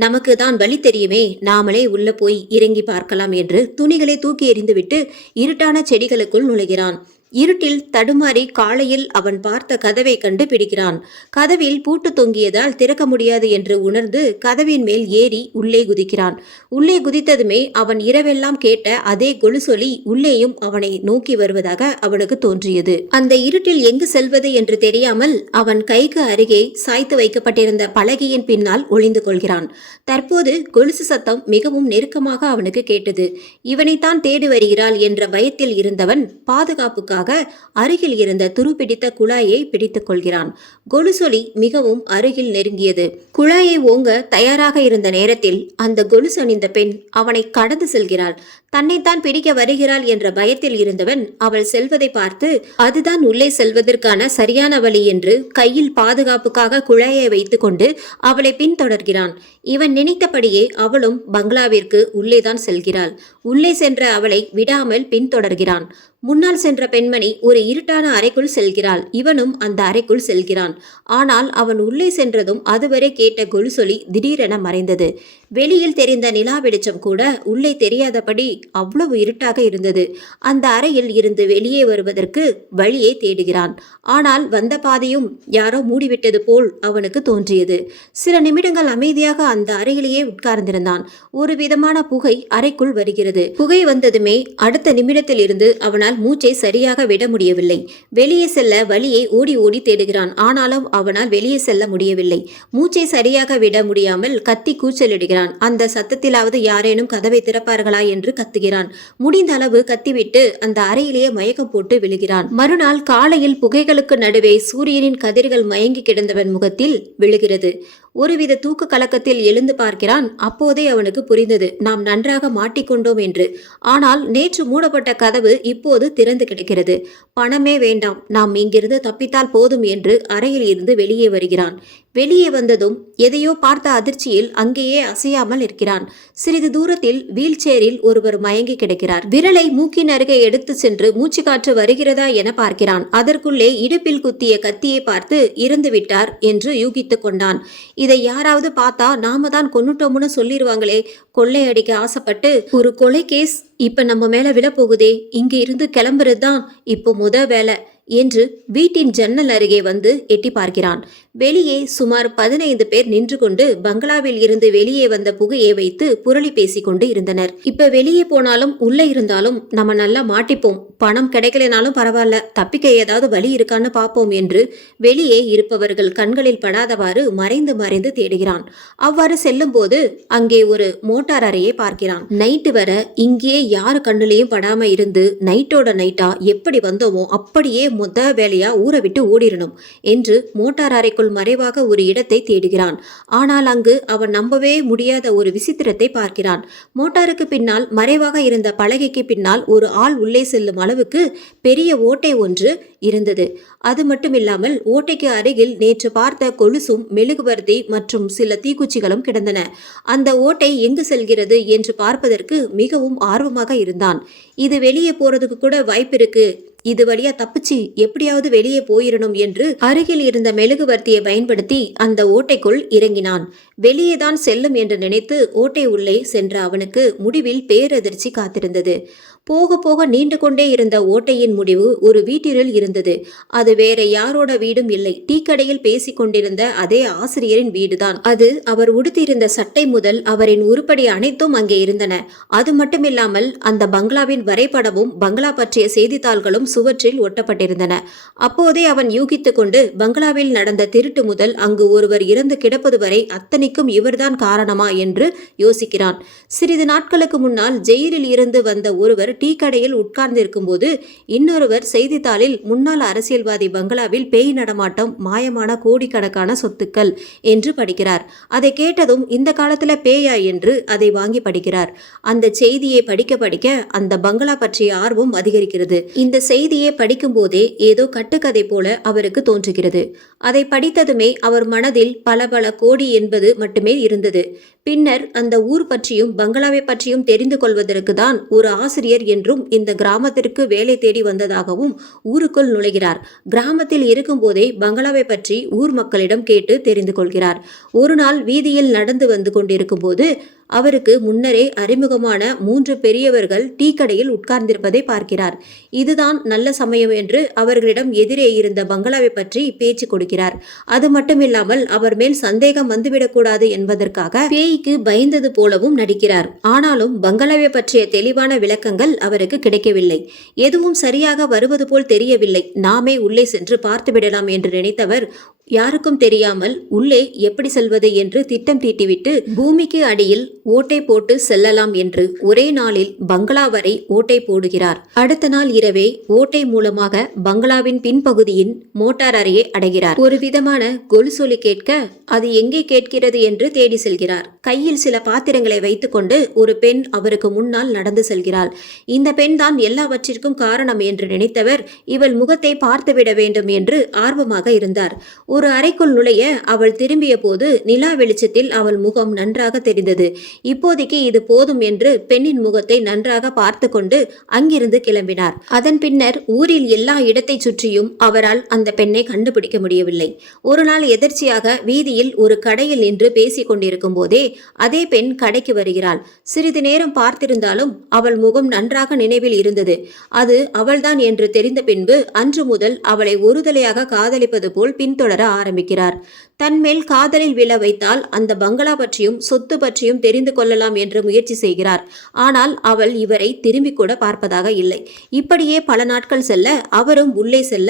நமக்கு தான் வழி தெரியுமே, நாமளே உள்ள போய் இறங்கி பார்க்கலாம் என்று துணிகளை தூக்கி எறிந்துவிட்டு இருட்டான செடிகளுக்குள் நுழைகிறான். இருட்டில் தடுமாறி காலையில் அவன் பார்த்த கதவை கண்டு பிடிக்கிறான். கதவில் பூட்டு தொங்கியதால் திறக்க முடியாது என்று உணர்ந்து கதவின் மேல் ஏறி உள்ளே குதிக்கிறான். உள்ளே குதித்ததுமே அவன் இரவெல்லாம் கேட்ட அதே கொலுசொலி உள்ளேயும் அவனை நோக்கி வருவதாக அவனுக்கு தோன்றியது. அந்த இருட்டில் எங்கு செல்வது என்று தெரியாமல் அவன் கைக்கு அருகே சாய்த்து வைக்கப்பட்டிருந்த பலகையின் பின்னால் ஒளிந்து கொள்கிறான். தற்போது கொலுசு சத்தம் மிகவும் நெருக்கமாக அவனுக்கு கேட்டது. இவனைத்தான் தேடி வருகிறாள் என்ற பயத்தில் இருந்தவன் பாதுகாப்புக்காக அருகில் இருந்த துருப்பிடித்த குழாயை பிடித்துக் கொள்கிறான். கொலுசொலி மிகவும் அருகில் நெருங்கியது. குழாயை ஓங்க தயாராக இருந்த நேரத்தில் அந்த கொலுசு அணிந்த பெண் அவனை கடந்து செல்கிறாள். தன்னைத்தான் பிடிக்க வருகிறாள் என்ற பயத்தில் இருந்தவன் அவள் செல்வதை பார்த்து அதுதான் உள்ளே செல்வதற்கான சரியான வழி என்று கையில் பாதுகாப்புக்காக குழாயை வைத்துக் கொண்டு அவளை பின்தொடர்கிறான். இவன் நினைத்தபடியே அவளும் பங்களாவிற்கு உள்ளேதான் செல்கிறாள். உள்ளே சென்ற அவளை விடாமல் பின்தொடர்கிறான். முன்னால் சென்ற பெண்மணி ஒரு இருட்டான அறைக்குள் செல்கிறாள். இவனும் அந்த அறைக்குள் செல்கிறான். ஆனால் அவன் உள்ளே சென்றதும் அதுவரை கேட்ட கொலுசொலி திடீரென மறைந்தது. வெளியில் தெரிந்த நிலா வெளிச்சம் கூட உள்ளே தெரியாதபடி அவ்வளவு இருட்டாக இருந்தது. அந்த அறையில் இருந்து வெளியே வருவதற்கு வழியை தேடுகிறான். ஆனால் வந்த பாதையும் யாரோ மூடிவிட்டது போல் அவனுக்கு தோன்றியது. சில நிமிடங்கள் அமைதியாக அந்த அறையிலேயே உட்கார்ந்திருந்தான். ஒரு விதமான புகை அறைக்குள் வருகிறது. புகை வந்ததுமே அடுத்த நிமிடத்தில் இருந்து அவனால் மூச்சை சரியாக விட முடியவில்லை. வெளியே செல்ல வழியை ஓடி ஓடி தேடுகிறான். ஆனாலும் அவனால் வெளியே செல்ல முடியவில்லை. மூச்சை சரியாக விட முடியாமல் கத்தி கூச்சலிடுகிறான். அந்த சத்தத்திலாவது யாரேனும் கதவை திறப்பார்களா என்று கத்துகிறான். முடிந்த அளவு கத்திவிட்டு அந்த அறையிலேயே மயக்கம் போட்டு விழுகிறான். மறுநாள் காலையில் புகைகளுக்கு நடுவே சூரியனின் கதிர்கள் மயங்கி கிடந்தவன் முகத்தில் விழுகிறது. ஒருவித தூக்க கலக்கத்தில் எழுந்து பார்க்கிறான். அப்போதே அவனுக்கு புரிந்தது, நாம் நன்றாக மாட்டிக்கொண்டோம் என்று. ஆனால் நேற்று மூடப்பட்ட கதவு இப்போது திறந்து கிடக்கிறது. பணமே வேண்டாம், நாம் இங்கிருந்து தப்பித்தால் போதும் என்று அறையில் இருந்து வெளியே வருகிறான். வெளியே வந்ததும் எதையோ பார்த்த அதிர்ச்சியில் அங்கேயே அசையாமல் இருக்கிறான். சிறிது தூரத்தில் வீல் சேரில் ஒருவர் மயங்கி கிடக்கிறார். விரலை மூக்கின் அருகே எடுத்து சென்று மூச்சு காற்று வருகிறதா என பார்க்கிறான். அதற்குள்ளே இடுப்பில் குத்திய கத்தியை பார்த்து இறந்து விட்டார் என்று யூகித்துக் கொண்டான். இதை யாராவது பார்த்தா நாம தான் கொன்னுட்டோம்னு சொல்லிடுவாங்களே. கொள்ளையடிக்க ஆசைப்பட்டு ஒரு கொலை கேஸ் இப்ப நம்ம மேல விழப்போகுதே. இங்க இருந்து கிளம்புறது தான் இப்போ வேலை என்று வீட்டின் ஜன்னல் அருகே வந்து எட்டி பார்க்கிறான். வெளியே சுமார் 15 பேர் நின்று கொண்டு பங்களாவில் இருந்து வெளியே வந்த புகையை வைத்து புரளி பேசிக்கொண்டு இருந்தனர். இப்ப வெளியே போனாலும் உள்ள இருந்தாலும் நம்ம நல்லா மாட்டிப்போம். பணம் கிடைக்கலனாலும் பரவாயில்ல, தப்பிக்க ஏதாவது வழி இருக்கான்னு பார்ப்போம் என்று வெளியே இருப்பவர்கள் கண்களில் படாதவாறு மறைந்து மறைந்து தேடுகிறான். அவ்வாறு செல்லும் போது அங்கே ஒரு மோட்டார் அறையை பார்க்கிறான். நைட்டு வர இங்கே யாரு கண்ணுலையும் படாம இருந்து நைட்டோட நைட்டா எப்படி வந்தோமோ அப்படியே வேலையா ஊரை விட்டு ஓடிடணும் என்று மோட்டார் அறைக்குள் மறைவாக ஒரு இடத்தை தேடுகிறான். ஆனால் அங்கு அவன் நம்பவே முடியாத ஒரு விசித்திரத்தை பார்க்கிறான். மோட்டாருக்கு பின்னால் மறைவாக இருந்த பலகைக்கு பின்னால் ஒரு ஆள் உள்ளே செல்லும் அளவுக்கு பெரிய ஓட்டை ஒன்று இருந்தது. அது மட்டுமில்லாமல் ஓட்டைக்கு அருகில் நேற்று பார்த்த கொலுசும் மெழுகுவர்த்தி மற்றும் சில தீக்குச்சிகளும் கிடந்தன. அந்த ஓட்டை எங்கு செல்கிறது என்று பார்ப்பதற்கு மிகவும் ஆர்வமாக இருந்தான். இது வெளியே போறதுக்கு கூட வாய்ப்பு இருக்கு, இது வழியா தப்பிச்சு எப்படியாவது வெளியே போயிடணும் என்று அருகில் இருந்த மெழுகுவர்த்தியை பயன்படுத்தி அந்த ஓட்டைக்குள் இறங்கினான். வெளியேதான் செல்லும் என்று நினைத்து ஓட்டை உள்ளே சென்ற அவனுக்கு முடிவில் பேரதிர்ச்சி காத்திருந்தது. போக போக நீண்டு கொண்டே இருந்த ஓட்டையின் முடிவு ஒரு வீட்டில் இருந்தது. அது வேற யாரோட வீடும் இல்லை, டீ கடையில் பேசிக் கொண்டிருந்த அதே ஆசிரியரின் வீடுதான். அது அவர் உடுத்தியிருந்த சட்டை முதல் அவரின் உருப்படி அனைத்தும் அங்கே இருந்தன. அது மட்டுமில்லாமல் அந்த பங்களாவின் வரைபடமும் பங்களா பற்றிய செய்தித்தாள்களும் சுவற்றில் ஒட்டப்பட்டிருந்தன. அப்போதே அவன் யூகித்துக் கொண்டு பங்களாவில் நடந்த திருட்டு முதல் அங்கு ஒருவர் இறந்து கிடப்பது வரை அத்தனைக்கும் இவர்தான் காரணமா என்று யோசிக்கிறான். சிறிது நாட்களுக்கு முன்னால் ஜெயிலில் இருந்து வந்த ஒருவர் ஒருவர் டீ கடையில் உட்கார்ந்து இருக்கும்போது இன்னொருவர் செய்தித்தாளில் முன்னாள் அரசியல்வாதி பங்களாவில் பேய் நடமாட்டம், மாயமான கோடிக்கணக்கான சொத்துக்கள் என்று படிக்கிறார். அதை கேட்டதும் இந்த காலத்துல பேயா என்று அதை வாங்கி படிக்கிறார். அந்த செய்தியை படிக்க படிக்க அந்த பங்களா பற்றிய ஆர்வம் அதிகரிக்கிறது. இந்த செய்தியை படிக்கும் போதே ஏதோ கட்டுக்கதை போல அவருக்கு தோன்றுகிறது. அதை படித்ததுமே அவர் மனதில் பல கோடி என்பது மட்டுமே இருந்தது. பின்னர் அந்த ஊர் பற்றியும் பங்களாவை பற்றியும் தெரிந்து கொள்வதற்கு தான் ஒரு ஆசிரியர் என்றும் இந்த கிராமத்திற்கு வேலை தேடி வந்ததாகவும் ஊருக்குள் நுழைகிறார். கிராமத்தில் இருக்கும்போதே பங்களாவை பற்றி ஊர் மக்களிடம் கேட்டு தெரிந்து கொள்கிறார். ஒரு நாள் வீதியில் நடந்து வந்து கொண்டிருக்கும் போது அவருக்கு முன்னரே அறிமுகமான 3 பெரியவர்கள் டீ கடையில் உட்கார்ந்திருப்பதை பார்க்கிறார். இதுதான் நல்ல சமயம் என்று அவர்களிடம் எதிரே இருந்த பங்களாவை பற்றி பேச்சு கொடுக்கிறார். அது மட்டுமில்லாமல் அவர் மேல் சந்தேகம் வந்துவிடக்கூடாது என்பதற்காக பேய்க்கு பயந்தது போலவும் நடிக்கிறார். ஆனாலும் பங்களாவை பற்றிய தெளிவான விளக்கங்கள் அவருக்கு கிடைக்கவில்லை. எதுவும் சரியாக வருவது போல் தெரியவில்லை. நாமே உள்ளே சென்று பார்த்துவிடலாம் என்று நினைத்தவர் யாருக்கும் தெரியாமல் உள்ளே எப்படி செல்வது என்று திட்டம் தீட்டிவிட்டு பூமிக்கு அடியில் ஓட்டை போட்டு செல்லலாம் என்று ஒரே நாளில் பங்களா வரை ஓட்டை போடுகிறார். அடுத்த நாள் இரவே ஓட்டை மூலமாக பங்களாவின் பின்பகுதியின் மோட்டார் அறையை அடைகிறார். ஒரு விதமான கொலுசொலி கேட்க அது எங்கே கேட்கிறது என்று தேடி செல்கிறார். கையில் சில பாத்திரங்களை வைத்துக்கொண்டு ஒரு பெண் அவருக்கு முன்னால் நடந்து செல்கிறாள். இந்த பெண் தான் எல்லாவற்றிற்கும் காரணம் என்று நினைத்தவர் இவள் முகத்தை பார்த்துவிட வேண்டும் என்று ஆர்வமாக இருந்தார். ஒரு அறைக்குள் நுழைய அவள் திரும்பிய போது நிலா வெளிச்சத்தில் அவள் முகம் நன்றாக தெரிந்தது. இப்போதைக்கு இது போதும் என்று பெண்ணின் முகத்தை நன்றாக பார்த்து கொண்டு அங்கிருந்து கிளம்பினார். அதன் பின்னர் ஊரில் எல்லா இடத்தை சுற்றியும் அவரால் அந்த பெண்ணை கண்டுபிடிக்க முடியவில்லை. ஒரு நாள் எதர்ச்சியாக வீதியில் ஒரு கடையில் நின்று பேசிக் கொண்டிருக்கும் போதே அதே பெண் கடைக்கு வருகிறாள். சிறிது நேரம் பார்த்திருந்தாலும் அவள் முகம் நன்றாக நினைவில் இருந்தது. அது அவள்தான் என்று தெரிந்த பின்பு அன்று முதல் அவளை ஒருதலையாக காதலிப்பது போல் பின்தொடர ஆரம்பிக்கிறார். தன்மேல் காதலில் விழ வைத்தால் அந்த பங்களா பற்றியும் சொத்து பற்றியும் தெரிந்து கொள்ளலாம் என்று முயற்சி செய்கிறார். ஆனால் அவள் இவரை திரும்பி கூட பார்ப்பதாக இல்லை. இப்படியே பல நாட்கள் செல்ல அவரும் உள்ளே செல்ல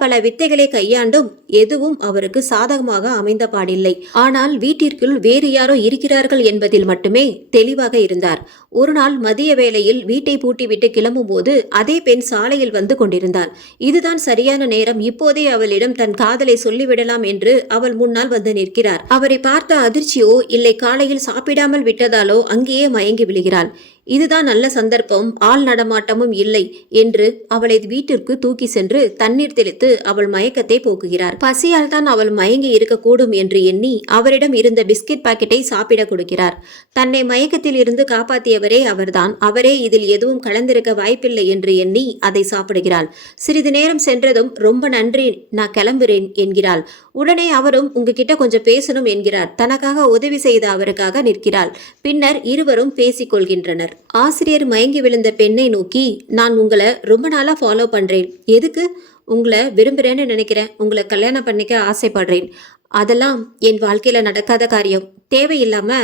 பல வித்தைகளை கையாண்டும் எதுவும் அவருக்கு சாதகமாக அமைந்த பாடில்லை. ஆனால் வீட்டிற்குள் வேறு யாரோ இருக்கிறார்கள் என்பதில் மட்டுமே தெளிவாக இருந்தார். ஒரு நாள் மதிய வேளையில் வீட்டை பூட்டிவிட்டு கிளம்பும் போது அதே பெண் சாலையில் வந்து கொண்டிருந்தாள். இதுதான் சரியான நேரம், இப்போதே அவளிடம் தன் காதலை சொல்லிவிடலாம் என்று அவள் முன்னால் வந்து நிற்கிறார். அவரை பார்த்த அதிர்ச்சியோ இல்லை காலையில் சாப்பிடாமல் விட்டதாலோ அங்கேயே மயங்கி விழுகிறாள். இதுதான் நல்ல சந்தர்ப்பம், ஆள் நடமாட்டமும் இல்லை என்று அவளை வீட்டிற்கு தூக்கி சென்று தண்ணீர் தெளித்து அவள் மயக்கத்தை போக்குகிறார். பசியால் தான் அவள் மயங்கி இருக்கக்கூடும் என்று எண்ணி அவரிடம் இருந்த பிஸ்கட் பாக்கெட்டை சாப்பிட கொடுக்கிறார். தன்னை மயக்கத்தில் இருந்து காப்பாற்றியவரே அவர்தான். அவரே இதில் எதுவும் கலந்திருக்க வாய்ப்பில்லை என்று எண்ணி அதை சாப்பிடுகிறாள். சிறிது நேரம் சென்றதும் ரொம்ப நன்றி, நான் கிளம்புறேன் என்கிறாள். உடனே அவரும் உங்ககிட்ட கொஞ்சம் பேசணும் என்கிறார். தனக்காக உதவி செய்த அவருக்காக நிற்கிறாள். பின்னர் இருவரும் பேசிக் கொள்கின்றனர். ஆசிரியர் மயங்கி விழுந்த பெண்ணை நோக்கி, நான் உங்களை ரொம்ப நாளா ஃபாலோ பண்றேன். எதுக்கு? உங்களை விரும்புறேன்னு நினைக்கிறேன். உங்களை கல்யாணம் பண்ணிக்க ஆசைப்படுறேன். அதெல்லாம் என் வாழ்க்கையில நடக்காத காரியம். தேவையில்லாம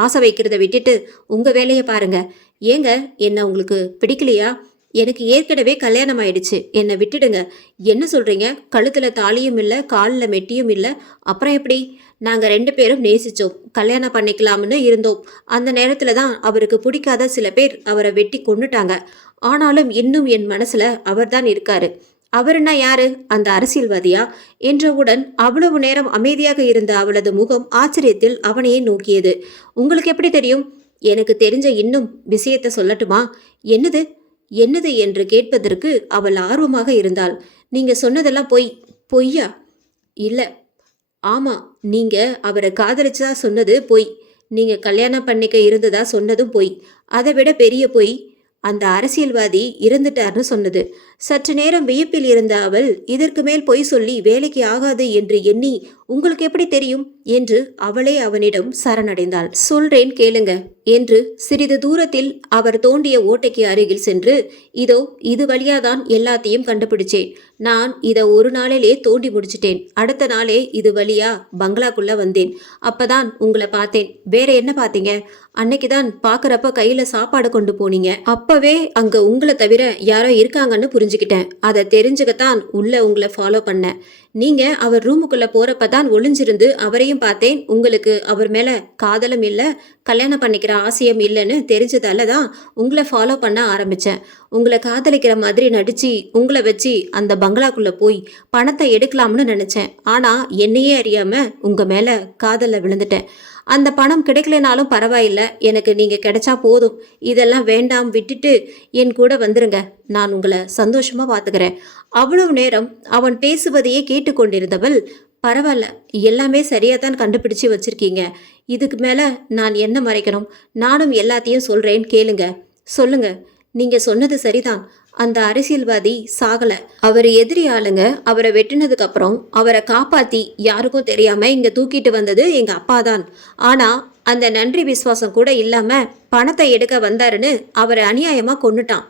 ஆசை வைக்கிறத விட்டுட்டு உங்க வேலையை பாருங்க. ஏங்க, என்ன உங்களுக்கு பிடிக்கலையா? எனக்கு ஏற்கனவே கல்யாணம் ஆயிடுச்சு, என்னை விட்டுடுங்க. என்ன சொல்றீங்க? கழுத்துல தாலியும் இல்லை, காலில் மெட்டியும் இல்லை, அப்புறம் எப்படி? நாங்கள் 2 பேரும் நேசித்தோம், கல்யாணம் பண்ணிக்கலாம்னு இருந்தோம். அந்த நேரத்தில் தான் அவருக்கு பிடிக்காத சில பேர் அவரை வெட்டி கொன்னுட்டாங்க. ஆனாலும் இன்னும் என் மனசில் அவர்தான் இருக்காரு. அவருன்னா யாரு? அந்த அரசியல்வாதியா என்றவுடன் அவ்வளவு நேரம் அமைதியாக இருந்த அவளது முகம் ஆச்சரியத்தில் அவனையே நோக்கியது. உங்களுக்கு எப்படி தெரியும்? எனக்கு தெரிஞ்ச இன்னும் விஷயத்தை சொல்லட்டுமா? என்னது என்னது என்று கேட்பதற்கு அவள் ஆர்வமாக இருந்தாள். நீங்க சொன்னதெல்லாம் பொய்யா? இல்லை. ஆமா, நீங்க அவரை காதலிச்சதா சொன்னது பொய். நீங்க கல்யாணம் பண்ணிக்க இருந்ததா சொன்னதும் பொய். அதை விட பெரிய பொய், அந்த அரசியல்வாதி இறந்துட்டார்னு சொன்னது. சற்று நேரம் வியப்பில் இருந்த அவள் இதற்கு மேல் பொய் சொல்லி வேலைக்கு ஆகாது என்று எண்ணி, உங்களுக்கு எப்படி தெரியும் என்று அவளே அவனிடம் சரணடைந்தாள். சொல்றேன் கேளுங்க என்று சிறிது தூரத்தில் அவர் தோண்டிய ஓட்டைக்கு அருகில் சென்று, இதோ இது வழியாதான் எல்லாத்தையும் கண்டுபிடிச்சேன். நான் இதை ஒரு நாளிலே தோண்டி முடிச்சிட்டேன். அடுத்த நாளே இது வழியா பங்களாக்குள்ள வந்தேன். அப்பதான் உங்களை பார்த்தேன். வேற என்ன பார்த்தீங்க? அன்னைக்குதான் பாக்குறப்ப கையில சாப்பாடு கொண்டு போனீங்க. அப்பவே அங்க உங்களை தவிர யாரோ இருக்காங்கன்னு புரிஞ்சுக்கிட்டேன். அதை தெரிஞ்சுக்கத்தான் உள்ள உங்களை ஃபாலோ பண்ணேன். நீங்க அவர் ரூமுக்குள்ள போறப்பதான் ஒளிஞ்சிருந்து அவரையும் பார்த்தேன். உங்களுக்கு அவர் மேல காதலும் இல்ல, கல்யாணம் பண்ணிக்கிற ஆசையும் இல்லைன்னு தெரிஞ்சதால தான் உங்களை ஃபாலோ பண்ண ஆரம்பிச்சேன். உங்களை காதலிக்கிற மாதிரி நடிச்சு உங்களை வச்சு அந்த பங்களாக்குள்ள போய் பணத்தை எடுக்கலாம்னு நினைச்சேன். ஆனா என்னையே அறியாம உங்க மேல காதல்ல விழுந்துட்டேன். அந்த பணம் கிடைக்கலனாலும் பரவாயில்ல, எனக்கு நீங்க கிடைச்சா போதும். இதெல்லாம் வேண்டாம், விட்டுட்டு என் கூட வந்துருங்க. நான் உங்களை சந்தோஷமா பார்த்துக்கிறேன். அவ்வளவு நேரம் அவன் பேசுவதையே கேட்டுக்கொண்டிருந்தவள், பரவாயில்ல, எல்லாமே சரியா தான் கண்டுபிடிச்சு வச்சிருக்கீங்க. இதுக்கு மேல நான் என்ன மறைக்கணும்? நானும் எல்லாத்தையும் சொல்றேன், கேளுங்க. சொல்லுங்க. நீங்க சொன்னது சரிதான். அந்த அரசியல்வாதி சாகல. அவர் எதிரி ஆளுங்க அவரை வெட்டினதுக்கு அப்புறம் அவரை காப்பாத்தி யாருக்கும் தெரியாம இங்க தூக்கிட்டு வந்தது எங்க அப்பா தான். ஆனா அந்த நன்றி விசுவாசம் கூட இல்லாம பணத்தை எடுக்க வந்தாருன்னு அவரை அநியாயமா கொன்னுட்டான்.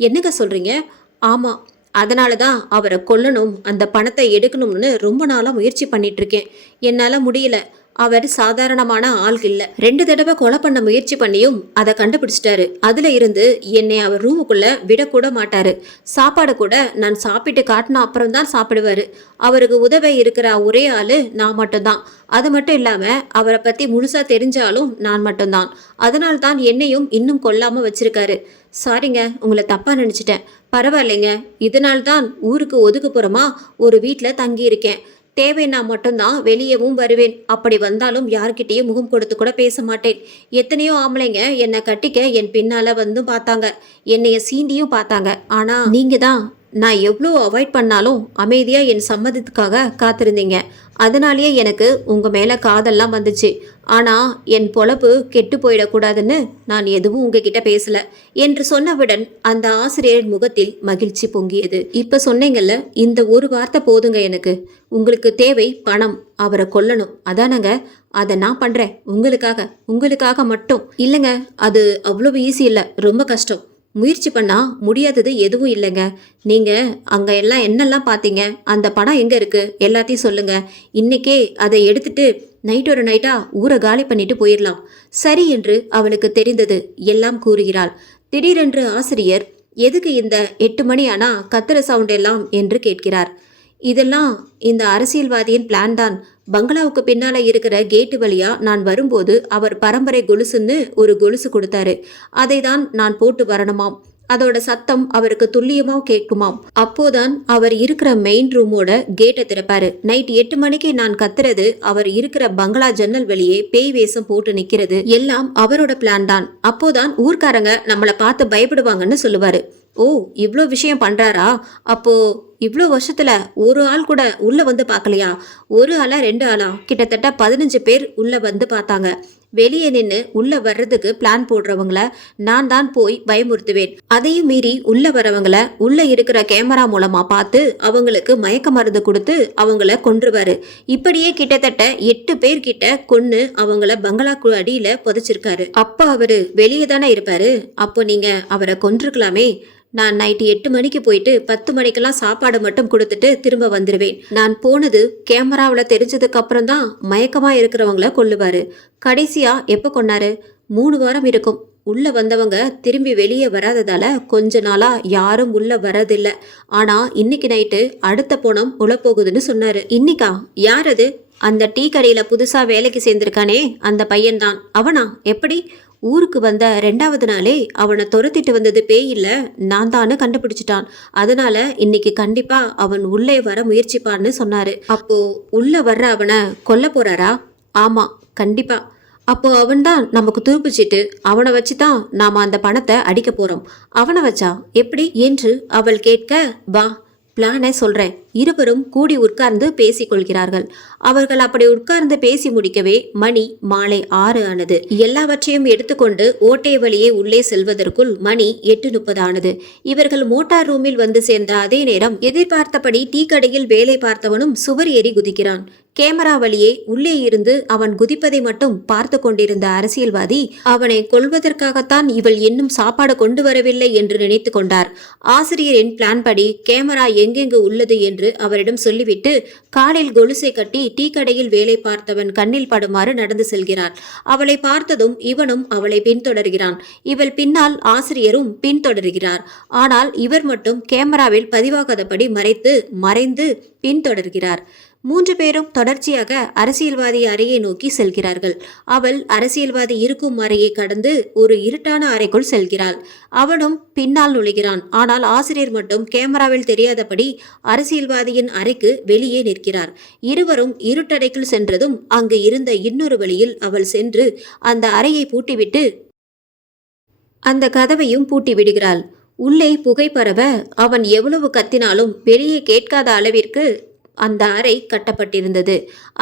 என்னங்க சொல்றீங்க? ஆமா, அதனால தான் அவரை கொல்லணும், அந்த பணத்தை எடுக்கணும்னு ரொம்ப நாளா முயற்சி பண்ணிட்டு இருக்கேன். என்னால முடியல. அவர் சாதாரணமான ஆள் இல்ல. 2 தடவை கொலை பண்ண முயற்சி பண்ணியும் அதை கண்டுபிடிச்சிட்டாரு. அதுல இருந்து என்னை அவர் ரூமுக்குள்ள விடக்கூட மாட்டாரு. சாப்பாடு கூட நான் சாப்பிட்டு காட்டின அப்புறம் தான் சாப்பிடுவாரு. அவருக்கு உதவ இருக்கிற ஒரே ஆளு நான் மட்டும்தான். அது மட்டும் இல்லாம அவரை பத்தி முழுசா தெரிஞ்சாலும் நான் மட்டும்தான். அதனால தான் என்னையும் இன்னும் கொல்லாம வச்சிருக்காரு. சாரிங்க, உங்களை தப்பா நினைச்சிட்டேன். பரவாயில்லைங்க, இதனால்தான் ஊருக்கு ஒதுக்குப்புறமா ஒரு வீட்டில் தங்கி இருக்கேன். தேவைன்னா மட்டும்தான் வெளியவும் வருவேன். அப்படி வந்தாலும் யார்கிட்டயும் முகம் கொடுத்து கூட பேச மாட்டேன். எத்தனையோ ஆம்பளைங்க என்னை கட்டிக்க என் பின்னால வந்து பார்த்தாங்க, என்னைய சீண்டியும் பார்த்தாங்க. ஆனா நீங்க தான் நான் எவ்வளோ அவாய்ட் பண்ணாலும் அமைதியா என் சம்மதத்துக்காக காத்திருந்தீங்க. அதனாலேயே எனக்கு உங்க மேல காதெல்லாம் வந்துச்சு. ஆனா என் பொழப்பு கெட்டு போயிடக்கூடாதுன்னு நான் எதுவும் உங்ககிட்ட பேசல என்று சொன்னவுடன் அந்த ஆசிரியரின் முகத்தில் மகிழ்ச்சி பொங்கியது. இப்ப சொன்னீங்கல்ல, இந்த ஒரு வார்த்தை போதுங்க எனக்கு. உங்களுக்கு தேவை பணம், அவரை கொல்லணும், அதானங்க? அதை நான் பண்றேன் உங்களுக்காக மட்டும். இல்லைங்க, அது அவ்வளவு ஈஸி இல்லை, ரொம்ப கஷ்டம். முயற்சி பண்ணா முடியாதது எதுவும் இல்லைங்க. நீங்க அங்க எல்லாம் என்னெல்லாம் பார்த்தீங்க? அந்த பணம் எங்க இருக்கு? எல்லாத்தையும் சொல்லுங்க. இன்னைக்கே அதை எடுத்துட்டு நைட்டோட நைட்டா ஊரை காலி பண்ணிட்டு போயிடலாம். சரி என்று அவளுக்கு தெரிந்தது எல்லாம் கூறுகிறாள். திடீரென்று ஆசிரியர், எதுக்கு இந்த 8 மணி ஆனா கத்துற சவுண்ட் எல்லாம் என்று கேட்கிறார். இதெல்லாம் இந்த அரசியல்வாதியின் பிளான் தான். பங்களாவுக்கு பின்னால இருக்கிற கேட்டு வழியா நான் வரும்போது அவர் பரம்பரை கொலுசுன்னு ஒரு கொலுசு கொடுத்தாரு. அதை தான் நான் போட்டு வரணுமாம். அதோட சத்தம் அவருக்கு துல்லியமா கேட்குமாம். அப்போதான் அவர் இருக்கிற மெயின் ரூமோட கேட்டை திறப்பாரு. நைட் 8 மணிக்கு நான் கத்துறது, அவர் இருக்கிற பங்களா ஜன்னல் வெளியே பேய் வேஷம் போட்டு நிக்கிறது எல்லாம் அவரோட பிளான் தான். அப்போதான் ஊர்க்காரங்க நம்மளை பார்த்து பயப்படுவாங்கன்னு சொல்லுவாரு. ஓ, இவ்வளோ விஷயம் பண்றாரா? அப்போ இவ்வளோ வருஷத்துல ஒரு ஆள் கூட உள்ள வந்து பார்க்கலையா? ஒரு ஆளா 2 ஆளா? கிட்டத்தட்ட 15 பேர் உள்ள வந்து பார்த்தாங்க. வெளியே நின்று உள்ள வர்றதுக்கு பிளான் போடுறவங்கள நான் தான் போய் பயமுறுத்துவேன். அதையும் மீறி உள்ள வரவங்கள உள்ள இருக்கிற கேமரா மூலமா பார்த்து அவங்களுக்கு மயக்க மருந்து கொடுத்து அவங்கள கொன்றுவாரு. இப்படியே கிட்டத்தட்ட 8 பேர் கிட்ட கொன்னு அவங்கள பங்களாக்கு அடியில புதைச்சிருக்காரு. அப்ப அவரு வெளியே தானே இருப்பாரு. அப்போ நீங்க அவரை கொன்றுக்கலாமே. நான் நைட்டு 8 மணிக்கு போயிட்டு 10 மணிக்கெல்லாம் சாப்பாடு மட்டும் கொடுத்துட்டு திரும்ப வந்துடுவேன். நான் போனது கேமராவில் தெரிஞ்சதுக்கு அப்புறம் தான் மயக்கமா இருக்கிறவங்கள கொல்லுவாரு. கடைசியா எப்போ கொன்னாரு? 3 வாரம் இருக்கும். உள்ள வந்தவங்க திரும்பி வெளியே வராததால கொஞ்ச நாளா யாரும் உள்ள வரதில்லை. ஆனா இன்னைக்கு நைட்டு அடுத்த பணம் உழப்போகுதுன்னு சொன்னாரு. இன்னைக்கா? யார் அது? அந்த டீ கடையில புதுசா வேலைக்கு சேர்ந்திருக்கானே அந்த பையன்தான். அவனா? எப்படி? ஊருக்கு வந்த 2வது நாளே அவனை துரத்திட்டு வந்தது பேய் இல்ல, நான் தானு கண்டுபிடிச்சிட்டான். அதனால இன்னைக்கு கண்டிப்பா அவன் உள்ளே வர முயற்சிப்பான்னு சொன்னாரு. அப்போ உள்ள வர்ற அவனை கொல்ல போறாரா? ஆமா, கண்டிப்பா. அப்போ அவன் தான் நமக்கு துருப்பிச்சிட்டு அவனை வச்சுதான் நாம அந்த பணத்தை அடிக்க போறோம். அவனை வச்சா எப்படி என்று அவள் கேட்க, வா பிளானை சொல்றேன். இருவரும் கூடி உட்கார்ந்து பேசிக்கொள்கிறார்கள். அவர்கள் அப்படி உட்கார்ந்து பேசி முடிக்கவே மணி மாலை 6 ஆனது. எல்லாவற்றையும் எடுத்துக்கொண்டு ஓட்டை வழியே உள்ளே செல்வதற்குள் மணி 8:30 ஆனது. இவர்கள் மோட்டார் ரூமில் வந்து சேர்ந்த அதே நேரம் எதிர்பார்த்தபடி டீ கடையில் வேலை பார்த்தவனும் சுவர் ஏறி குதிக்கிறான். கேமரா வழியே உள்ளே இருந்து அவன் குதிப்பதை மட்டும் பார்த்து கொண்டிருந்த அரசியல்வாதி அவனை கொல்வதற்காகத்தான் இவள் இன்னும் சாப்பாடு கொண்டு வரவில்லை என்று நினைத்து கொண்டார். ஆசிரியரின் பிளான் படி கேமரா எங்கெங்கு உள்ளது என்று என்று அவரிடம் சொல்லிவிட்டு காலில் கொலுசை கட்டி டீ கடையில் வேலை பார்த்தவன் கண்ணில் படுமாறு நடந்து செல்கிறார். அவளை பார்த்ததும் இவனும் அவளை பின்தொடர்கிறான். இவள் பின்னால் ஆசிரியரும் பின்தொடர்கிறார். ஆனால் இவர் மட்டும் கேமராவில் பதிவாகாதபடி மறைந்து பின்தொடர்கிறார். 3 பேரும் தொடர்ச்சியாக அரசியல்வாதி அறையை நோக்கி செல்கிறார்கள். அவள் அரசியல்வாதி இருக்கும் அறையை கடந்து ஒரு இருட்டான அறைக்குள் செல்கிறாள். அவனும் பின்னால் நுழைகிறான். ஆனால் ஆசிரியர் மட்டும் கேமராவில் தெரியாதபடி அரசியல்வாதியின் அறைக்கு வெளியே நிற்கிறார். இருவரும் இருட்டறைக்குள் சென்றதும் அங்கு இருந்த இன்னொரு வழியில் அவள் சென்று அந்த அறையை பூட்டிவிட்டு அந்த கதவையும் பூட்டி விடுகிறாள். உள்ளே புகை பரவ அவன் எவ்வளவு கத்தினாலும் வெளியே கேட்காத அளவிற்கு அந்த அறை கட்டப்பட்டிருந்தது.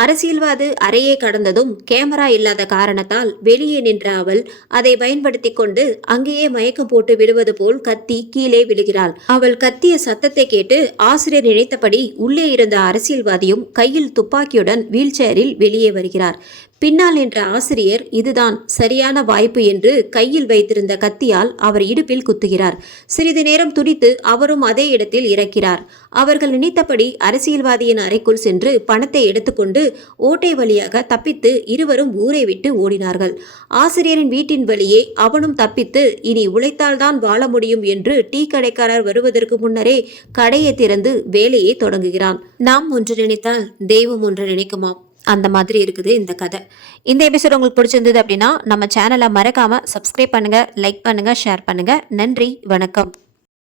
அரசியல்வாதி அறையை கடந்ததும் கேமரா இல்லாத காரணத்தால் வெளியே நின்ற அவள் அதை பயன்படுத்தி கொண்டு அங்கேயே மயக்கம் போட்டு விடுவது போல் கத்தி கீழே விழுகிறாள். அவள் கத்திய சத்தத்தை கேட்டு ஆசிரியர் நினைத்தபடி உள்ளே இருந்த அரசியல்வாதியும் கையில் துப்பாக்கியுடன் வீல் சேரில் வெளியே வருகிறார். பின்னால் நின்ற ஆசிரியர் இதுதான் சரியான வாய்ப்பு என்று கையில் வைத்திருந்த கத்தியால் அவர் இடுப்பில் குத்துகிறார். சிறிது நேரம் துடித்து அவரும் அதே இடத்தில் இறக்கிறார். அவர்கள் நினைத்தபடி அரசியல்வாதியின் அறைக்குள் சென்று பணத்தை எடுத்துக்கொண்டு ஓட்டை வழியாக தப்பித்து இருவரும் ஊரை விட்டு ஓடினார்கள். ஆசிரியரின் வீட்டின் வழியே அவனும் தப்பித்து இனி உழைத்தால்தான் வாழ முடியும் என்று டீ கடைக்காரர் வருவதற்கு முன்னரே கடையை திறந்து வேலையை தொடங்குகிறான். நாம் ஒன்று நினைத்தால் தெய்வம் ஒன்று நினைக்குமாம். அந்த மாதிரி இருக்குது இந்த கதை. இந்த எபிசோட் உங்களுக்கு பிடிச்சிருந்தது அப்படின்னா நம்ம சேனலை மறக்காமல் சப்ஸ்கிரைப் பண்ணுங்கள், லைக் பண்ணுங்கள், ஷேர் பண்ணுங்கள். நன்றி, வணக்கம்.